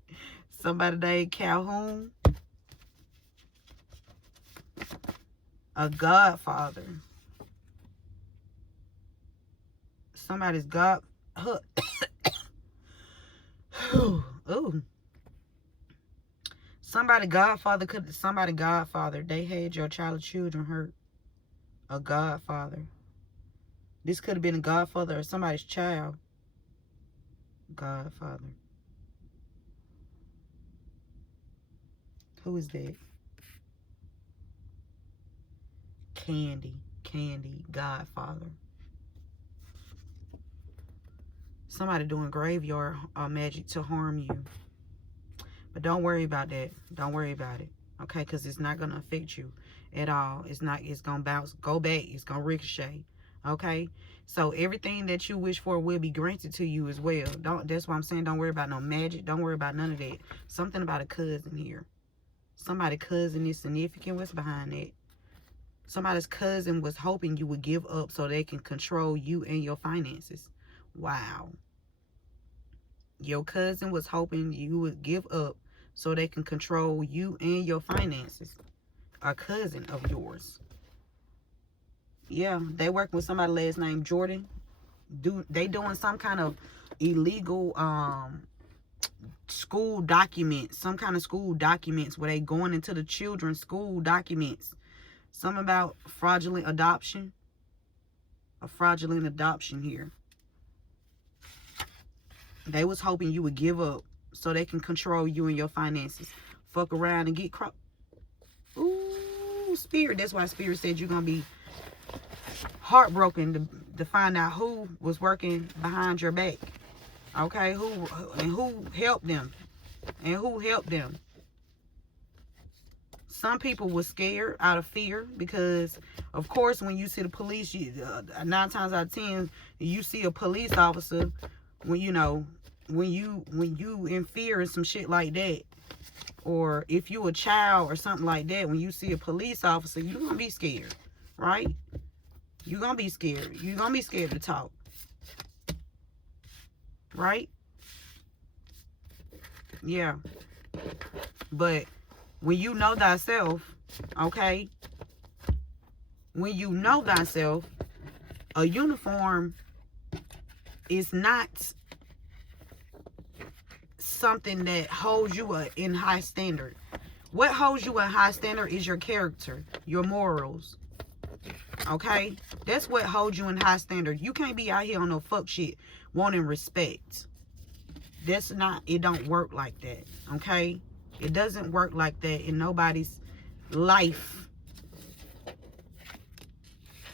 Somebody named Calhoun. A godfather. Somebody's god. Ooh. Somebody godfather. They had your child or children hurt. A godfather. This could have been a godfather or somebody's child. Godfather. Who is that? Candy, godfather. Somebody doing graveyard magic to harm you. But don't worry about that. Don't worry about it. Okay, because it's not going to affect you at all. It's going to bounce, go back. It's going to ricochet. Okay? So everything that you wish for will be granted to you as well. That's why I'm saying don't worry about no magic. Don't worry about none of that. Something about a cousin here. Somebody's cousin is significant. What's behind that? Somebody's cousin was hoping you would give up so they can control you and your finances. Wow. Your cousin was hoping you would give up so they can control you and your finances. A cousin of yours. Yeah, they working with somebody last name Jordan. They doing some kind of illegal school documents, some kind of school documents where they going into the children's school documents. Something about fraudulent adoption. A fraudulent adoption here. They was hoping you would give up so they can control you and your finances. Fuck around and get Ooh, Spirit. That's why Spirit said you're going to be heartbroken to find out who was working behind your back. Okay? Who helped them. And who helped them. Some people were scared out of fear because, of course, when you see the police, 9 times out of 10, you see a police officer when you in fear and some shit like that, or if you a child or something like that, when you see a police officer, you're gonna be scared, right? You're gonna be scared. You're gonna be scared to talk, right? Yeah. But when you know thyself, okay, when you know thyself, a uniform is not something that holds you in high standard. What holds you in high standard is your character, your morals. Okay? That's what holds you in high standard. You can't be out here on no fuck shit wanting respect. It don't work like that. Okay? It doesn't work like that in nobody's life.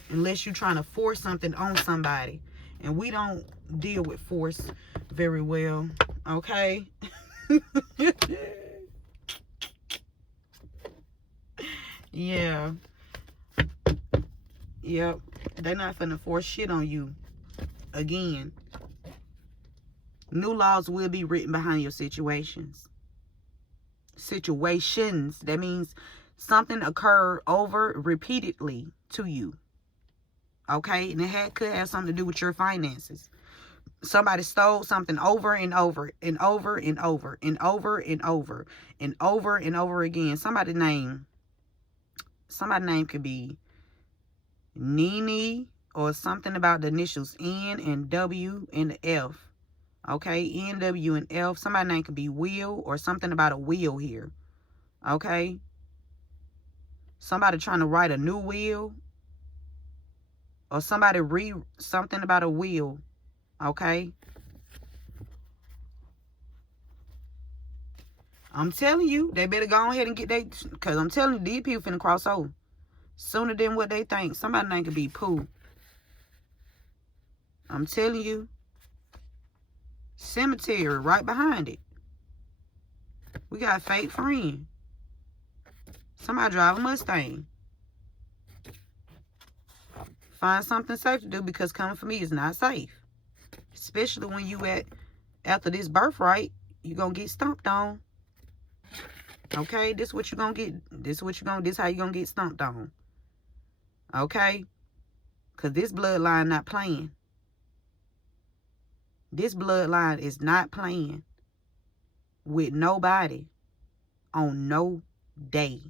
Unless you're trying to force something on somebody. And we don't deal with force very well. Okay? Yeah. Yep. They not finna force shit on you. Again. New laws will be written behind your situations. Situations. That means something occurred over repeatedly to you. Okay? And it could have something to do with your finances. Somebody stole something over and over and over and over and over and over and over and over again. Somebody's name could be Nene or something about the initials N and W and the F. Okay, N, W, and F. Somebody's name could be Will or something about a will here. Okay. Somebody trying to write a new will. Or somebody read something about a will. Okay. I'm telling you, they better go ahead and get they, because I'm telling you, these people finna cross over. Sooner than what they think. Somebody's name could be Pooh. I'm telling you. Cemetery right behind it. We got a fake friend. Somebody drive a Mustang. Find something safe to do, because coming for me is not safe. Especially when you after this birthright, you're going to get stomped on. Okay? This what you're going to get. This how you're going to get stomped on. Okay? Because this bloodline not playing. This bloodline is not playing with nobody on no day.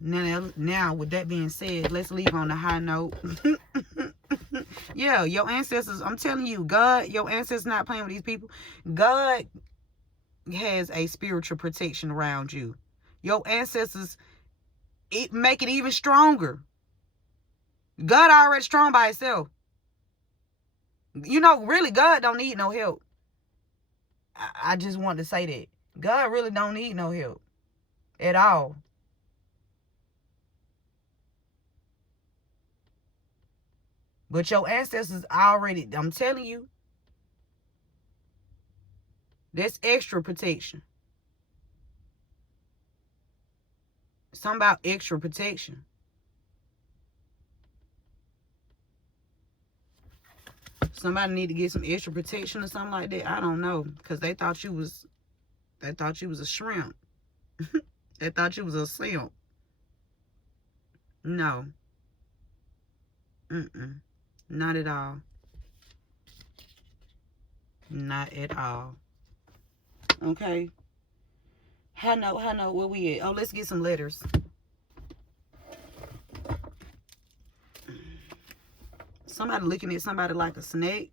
Now, with that being said, let's leave on a high note. Yeah, your ancestors, I'm telling you, God, your ancestors not playing with these people. God has a spiritual protection around you. Your ancestors, it make it even stronger. God already strong by itself. You know, really, God don't need no help. I just want to say that. God really don't need no help at all. But your ancestors already, I'm telling you, that's extra protection. Something about extra protection. Somebody need to get some extra protection or something like that. I don't know. Because they thought you was a shrimp. They thought you was a simp. No. Not at all. Not at all. Okay. How know where we at? Oh, let's get some letters. Somebody looking at somebody like a snake.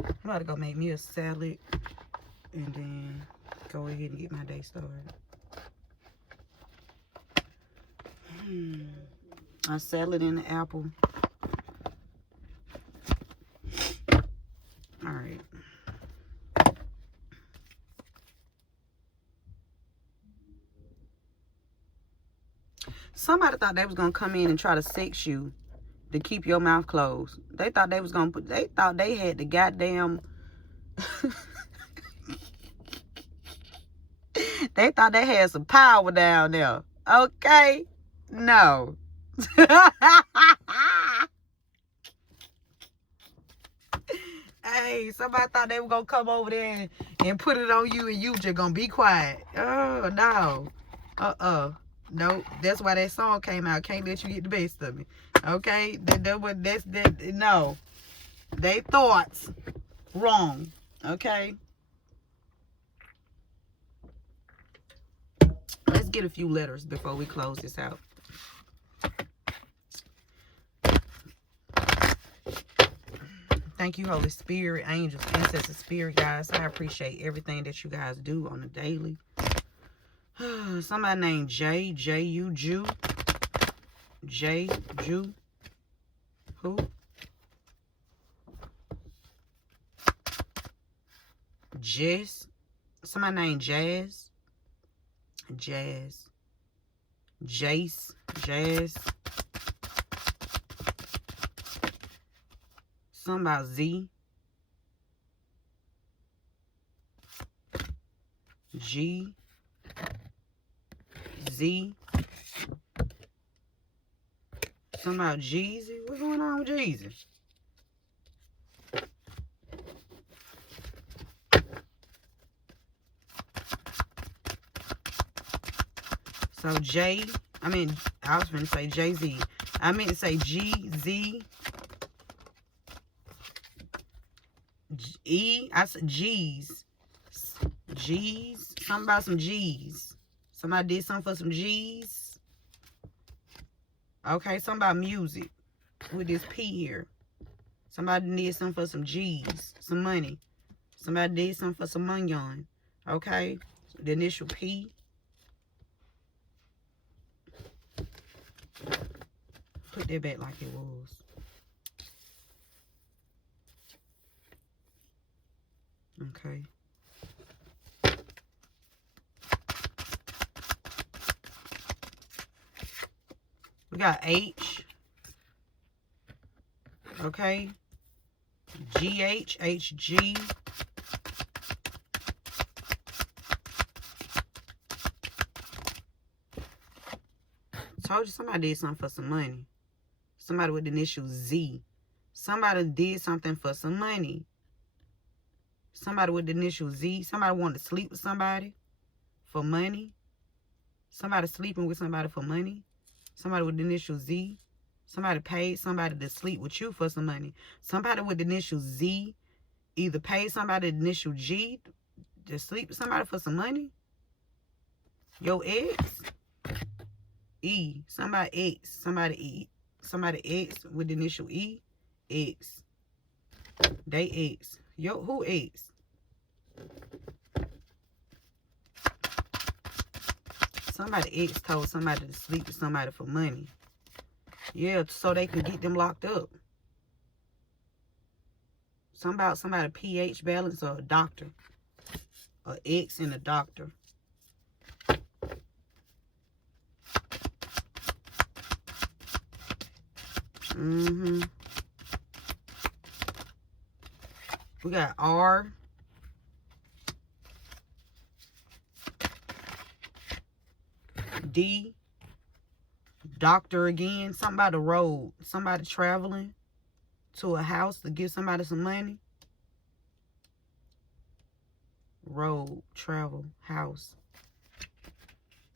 I'm about to go make me a salad and then go ahead and get my day started. A salad and an apple. All right. Somebody thought they was gonna come in and try to sex you to keep your mouth closed. They thought they was gonna they thought they had the goddamn they thought they had some power down there. Okay? No. Hey, somebody thought they were gonna come over there and put it on you and you just gonna be quiet. Oh, no. Nope. That's why that song came out. Can't let you get the best of me. Okay? No. They thoughts wrong. Okay? Let's get a few letters before we close this out. Thank you, Holy Spirit, angels, ancestors, spirit guys. I appreciate everything that you guys do on the daily. Somebody named J.U. Jew. J. Jew. Who? Jess. Somebody named Jazz. Jazz. Jace, Jazz. Something about Z. G. Z. Something about Jeezy. What's going on with Jeezy? So I was going to say Jay-Z. I meant to say G-Z. I said G's. G's. Something about some G's. Somebody did something for some G's. Okay, something about music. With this P here. Somebody did something for some G's. Some money. Somebody did something for some money on. Okay. The initial P. Put that back like it was. Okay. We got H. Okay. GH, HG. Told you somebody did something for some money. Somebody with the initial Z. Somebody did something for some money. Somebody with the initial Z. Somebody wanted to sleep with somebody for money. Somebody sleeping with somebody for money. Somebody with the initial Z. Somebody paid somebody to sleep with you for some money. Somebody with the initial Z either paid somebody the initial G to sleep with somebody for some money. Your ex. E. Somebody X. Somebody E. Somebody X with the initial E. X. They X. Yo, who X? Somebody X told somebody to sleep with somebody for money. Yeah, so they could get them locked up. Something about somebody pH balance or a doctor. Or X and a doctor. We got R. D. Doctor again. Something about the road. Somebody traveling to a house to give somebody some money. Road, travel, house.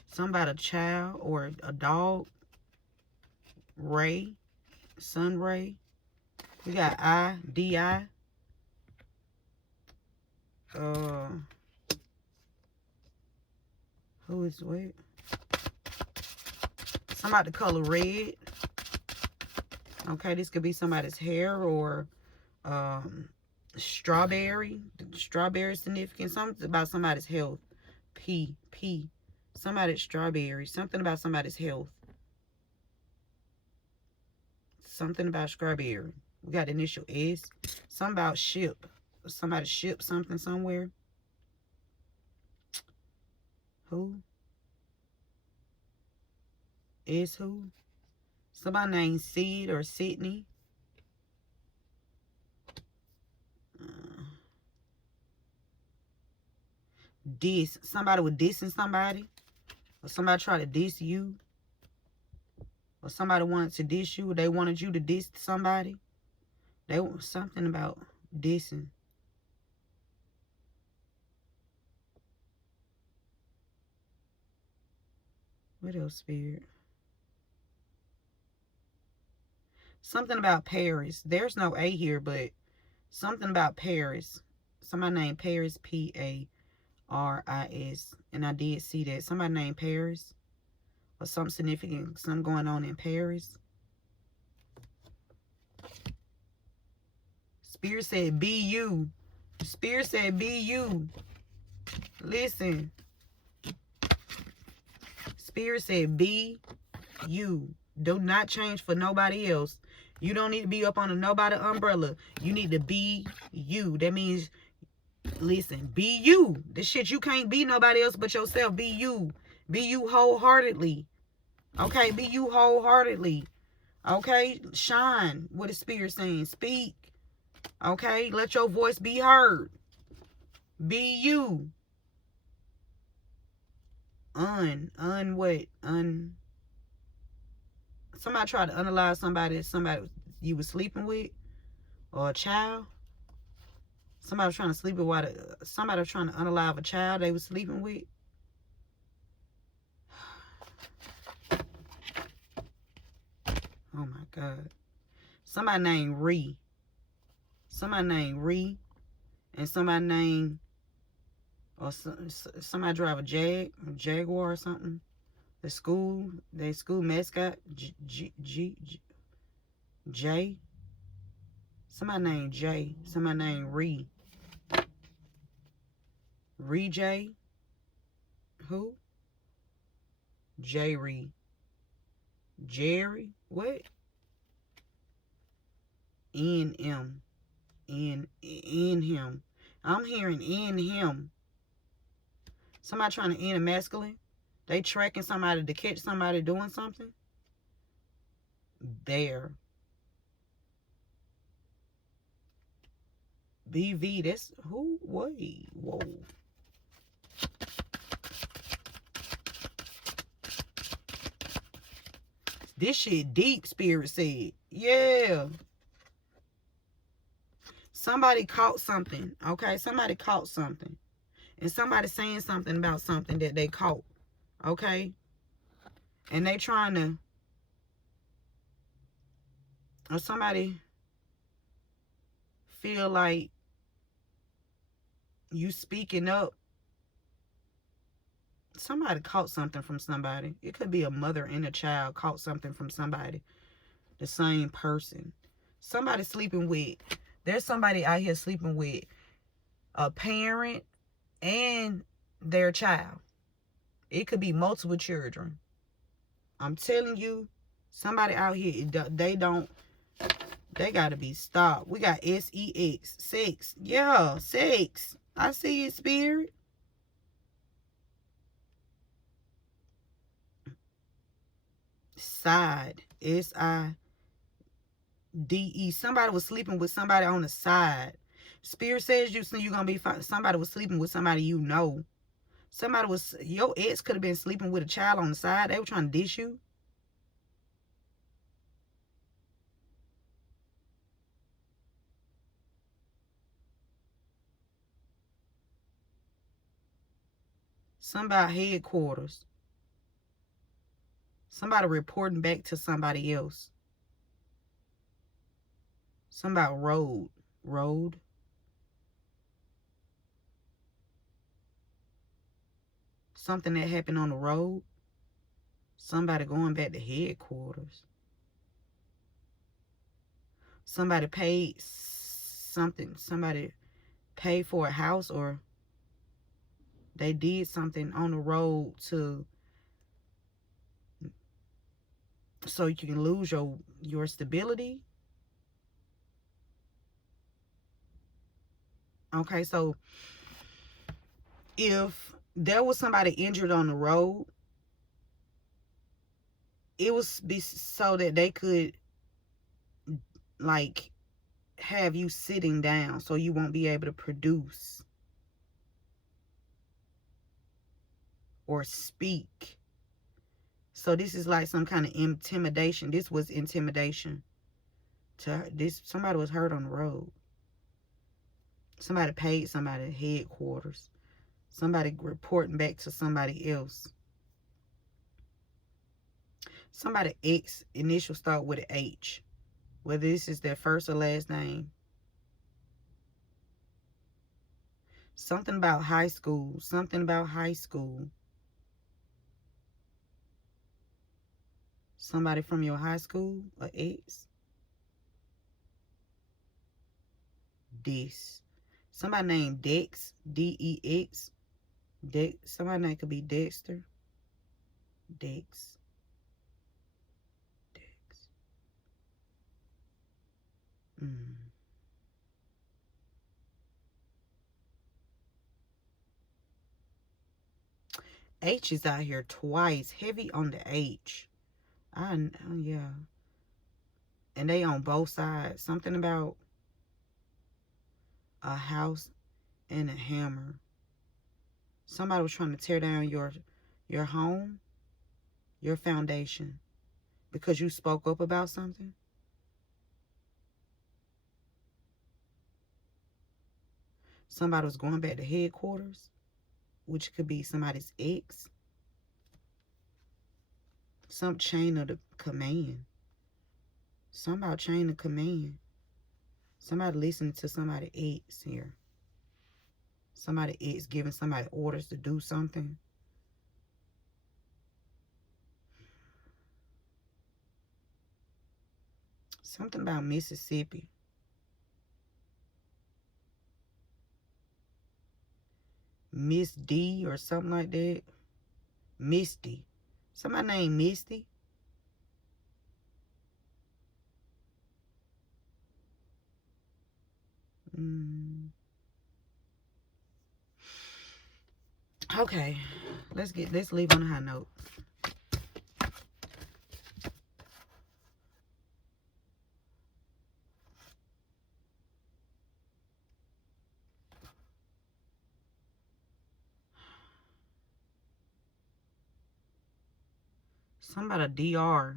Something about a child or a dog. Ray. Sun Ray. We got I. D-I. Who is what? Somebody the color red. Okay, this could be somebody's hair or strawberry. Strawberry significant. Something about somebody's health. P. Somebody's strawberry. Something about somebody's health. Something about strawberry. We got initial S. Something about ship. Somebody ship something somewhere. Who? Is who? Somebody named Sid or Sydney. Diss. Somebody was dissing somebody. Or somebody tried to diss you. Or somebody wanted to diss you. Or they wanted you to diss somebody. They want something about dissing. What else, Spirit? Something about Paris. There's no A here, but something about Paris. Somebody named Paris, P-A-R-I-S. And I did see that. Somebody named Paris. Or something significant. Something going on in Paris. Spirit said, be you. Spirit said, be you. Listen. Spirit said, be you. Do not change for nobody else. You don't need to be up under nobody umbrella. You need to be you. That means, listen, be you. This shit, you can't be nobody else but yourself. Be you. Be you wholeheartedly. Okay, be you wholeheartedly. Okay, shine. What is Spirit saying? Speak. Okay, let your voice be heard. Be you. What? Somebody tried to unalive somebody you was sleeping with, or a child. Somebody was trying to sleep with somebody was trying to unalive a child they was sleeping with. Oh my God. Somebody named Ree. Somebody named Ree. And somebody named, or somebody drive a Jaguar or something. Their school mascot, J. Somebody named J. Somebody named Ree. Ree J. Who? J Ree. Jerry. What? N-M. In him. I'm hearing in him. Somebody trying to end a masculine. They tracking somebody to catch somebody doing something. There. BV, that's who? Wait, whoa. This shit deep, Spirit said. Yeah. Somebody caught something, okay? Somebody caught something. And somebody saying something about something that they caught, okay? And they trying to, or somebody feel like you speaking up. Somebody caught something from somebody. It could be a mother and a child caught something from somebody. The same person. Somebody sleeping with, there's somebody out here sleeping with a parent and their child. It could be multiple children. I'm telling you, somebody out here, they gotta be stopped. We got sex, sex. Yeah, sex. I see it, Spirit. Side. SIDE. Somebody was sleeping with somebody on the side. Spirit says you're gonna be fine. Somebody was sleeping with somebody you know. Your ex could have been sleeping with a child on the side. They were trying to dish you. Somebody headquarters. Somebody reporting back to somebody else. Somebody road. Something that happened on the road. Somebody going back to headquarters. Somebody paid something. Somebody paid for a house, or they did something on the road so you can lose your stability. Okay, so if there was somebody injured on the road, it was so that they could, like, have you sitting down so you won't be able to produce or speak. So this is like some kind of intimidation. This was intimidation. Somebody was hurt on the road. Somebody paid somebody headquarters. Somebody reporting back to somebody else. Somebody X initial start with an H. Whether this is their first or last name. Something about high school. Something about high school. Somebody from your high school, or ex. This. Somebody named Dex, Dex. Somebody name could be Dexter. Dex. Dex. H is out here twice. Heavy on the H. Yeah. And they on both sides. Something about a house and a hammer. Somebody was trying to tear down your home, your foundation, because you spoke up about something. Somebody was going back to headquarters, which could be somebody's ex. Some chain of the command. Somebody chain of command. Somebody listening to somebody ex here. Somebody ex giving somebody orders to do something. Something about Mississippi. Miss D or something like that. Misty. Somebody named Misty. Okay. Let's leave on a high note. Somebody DR.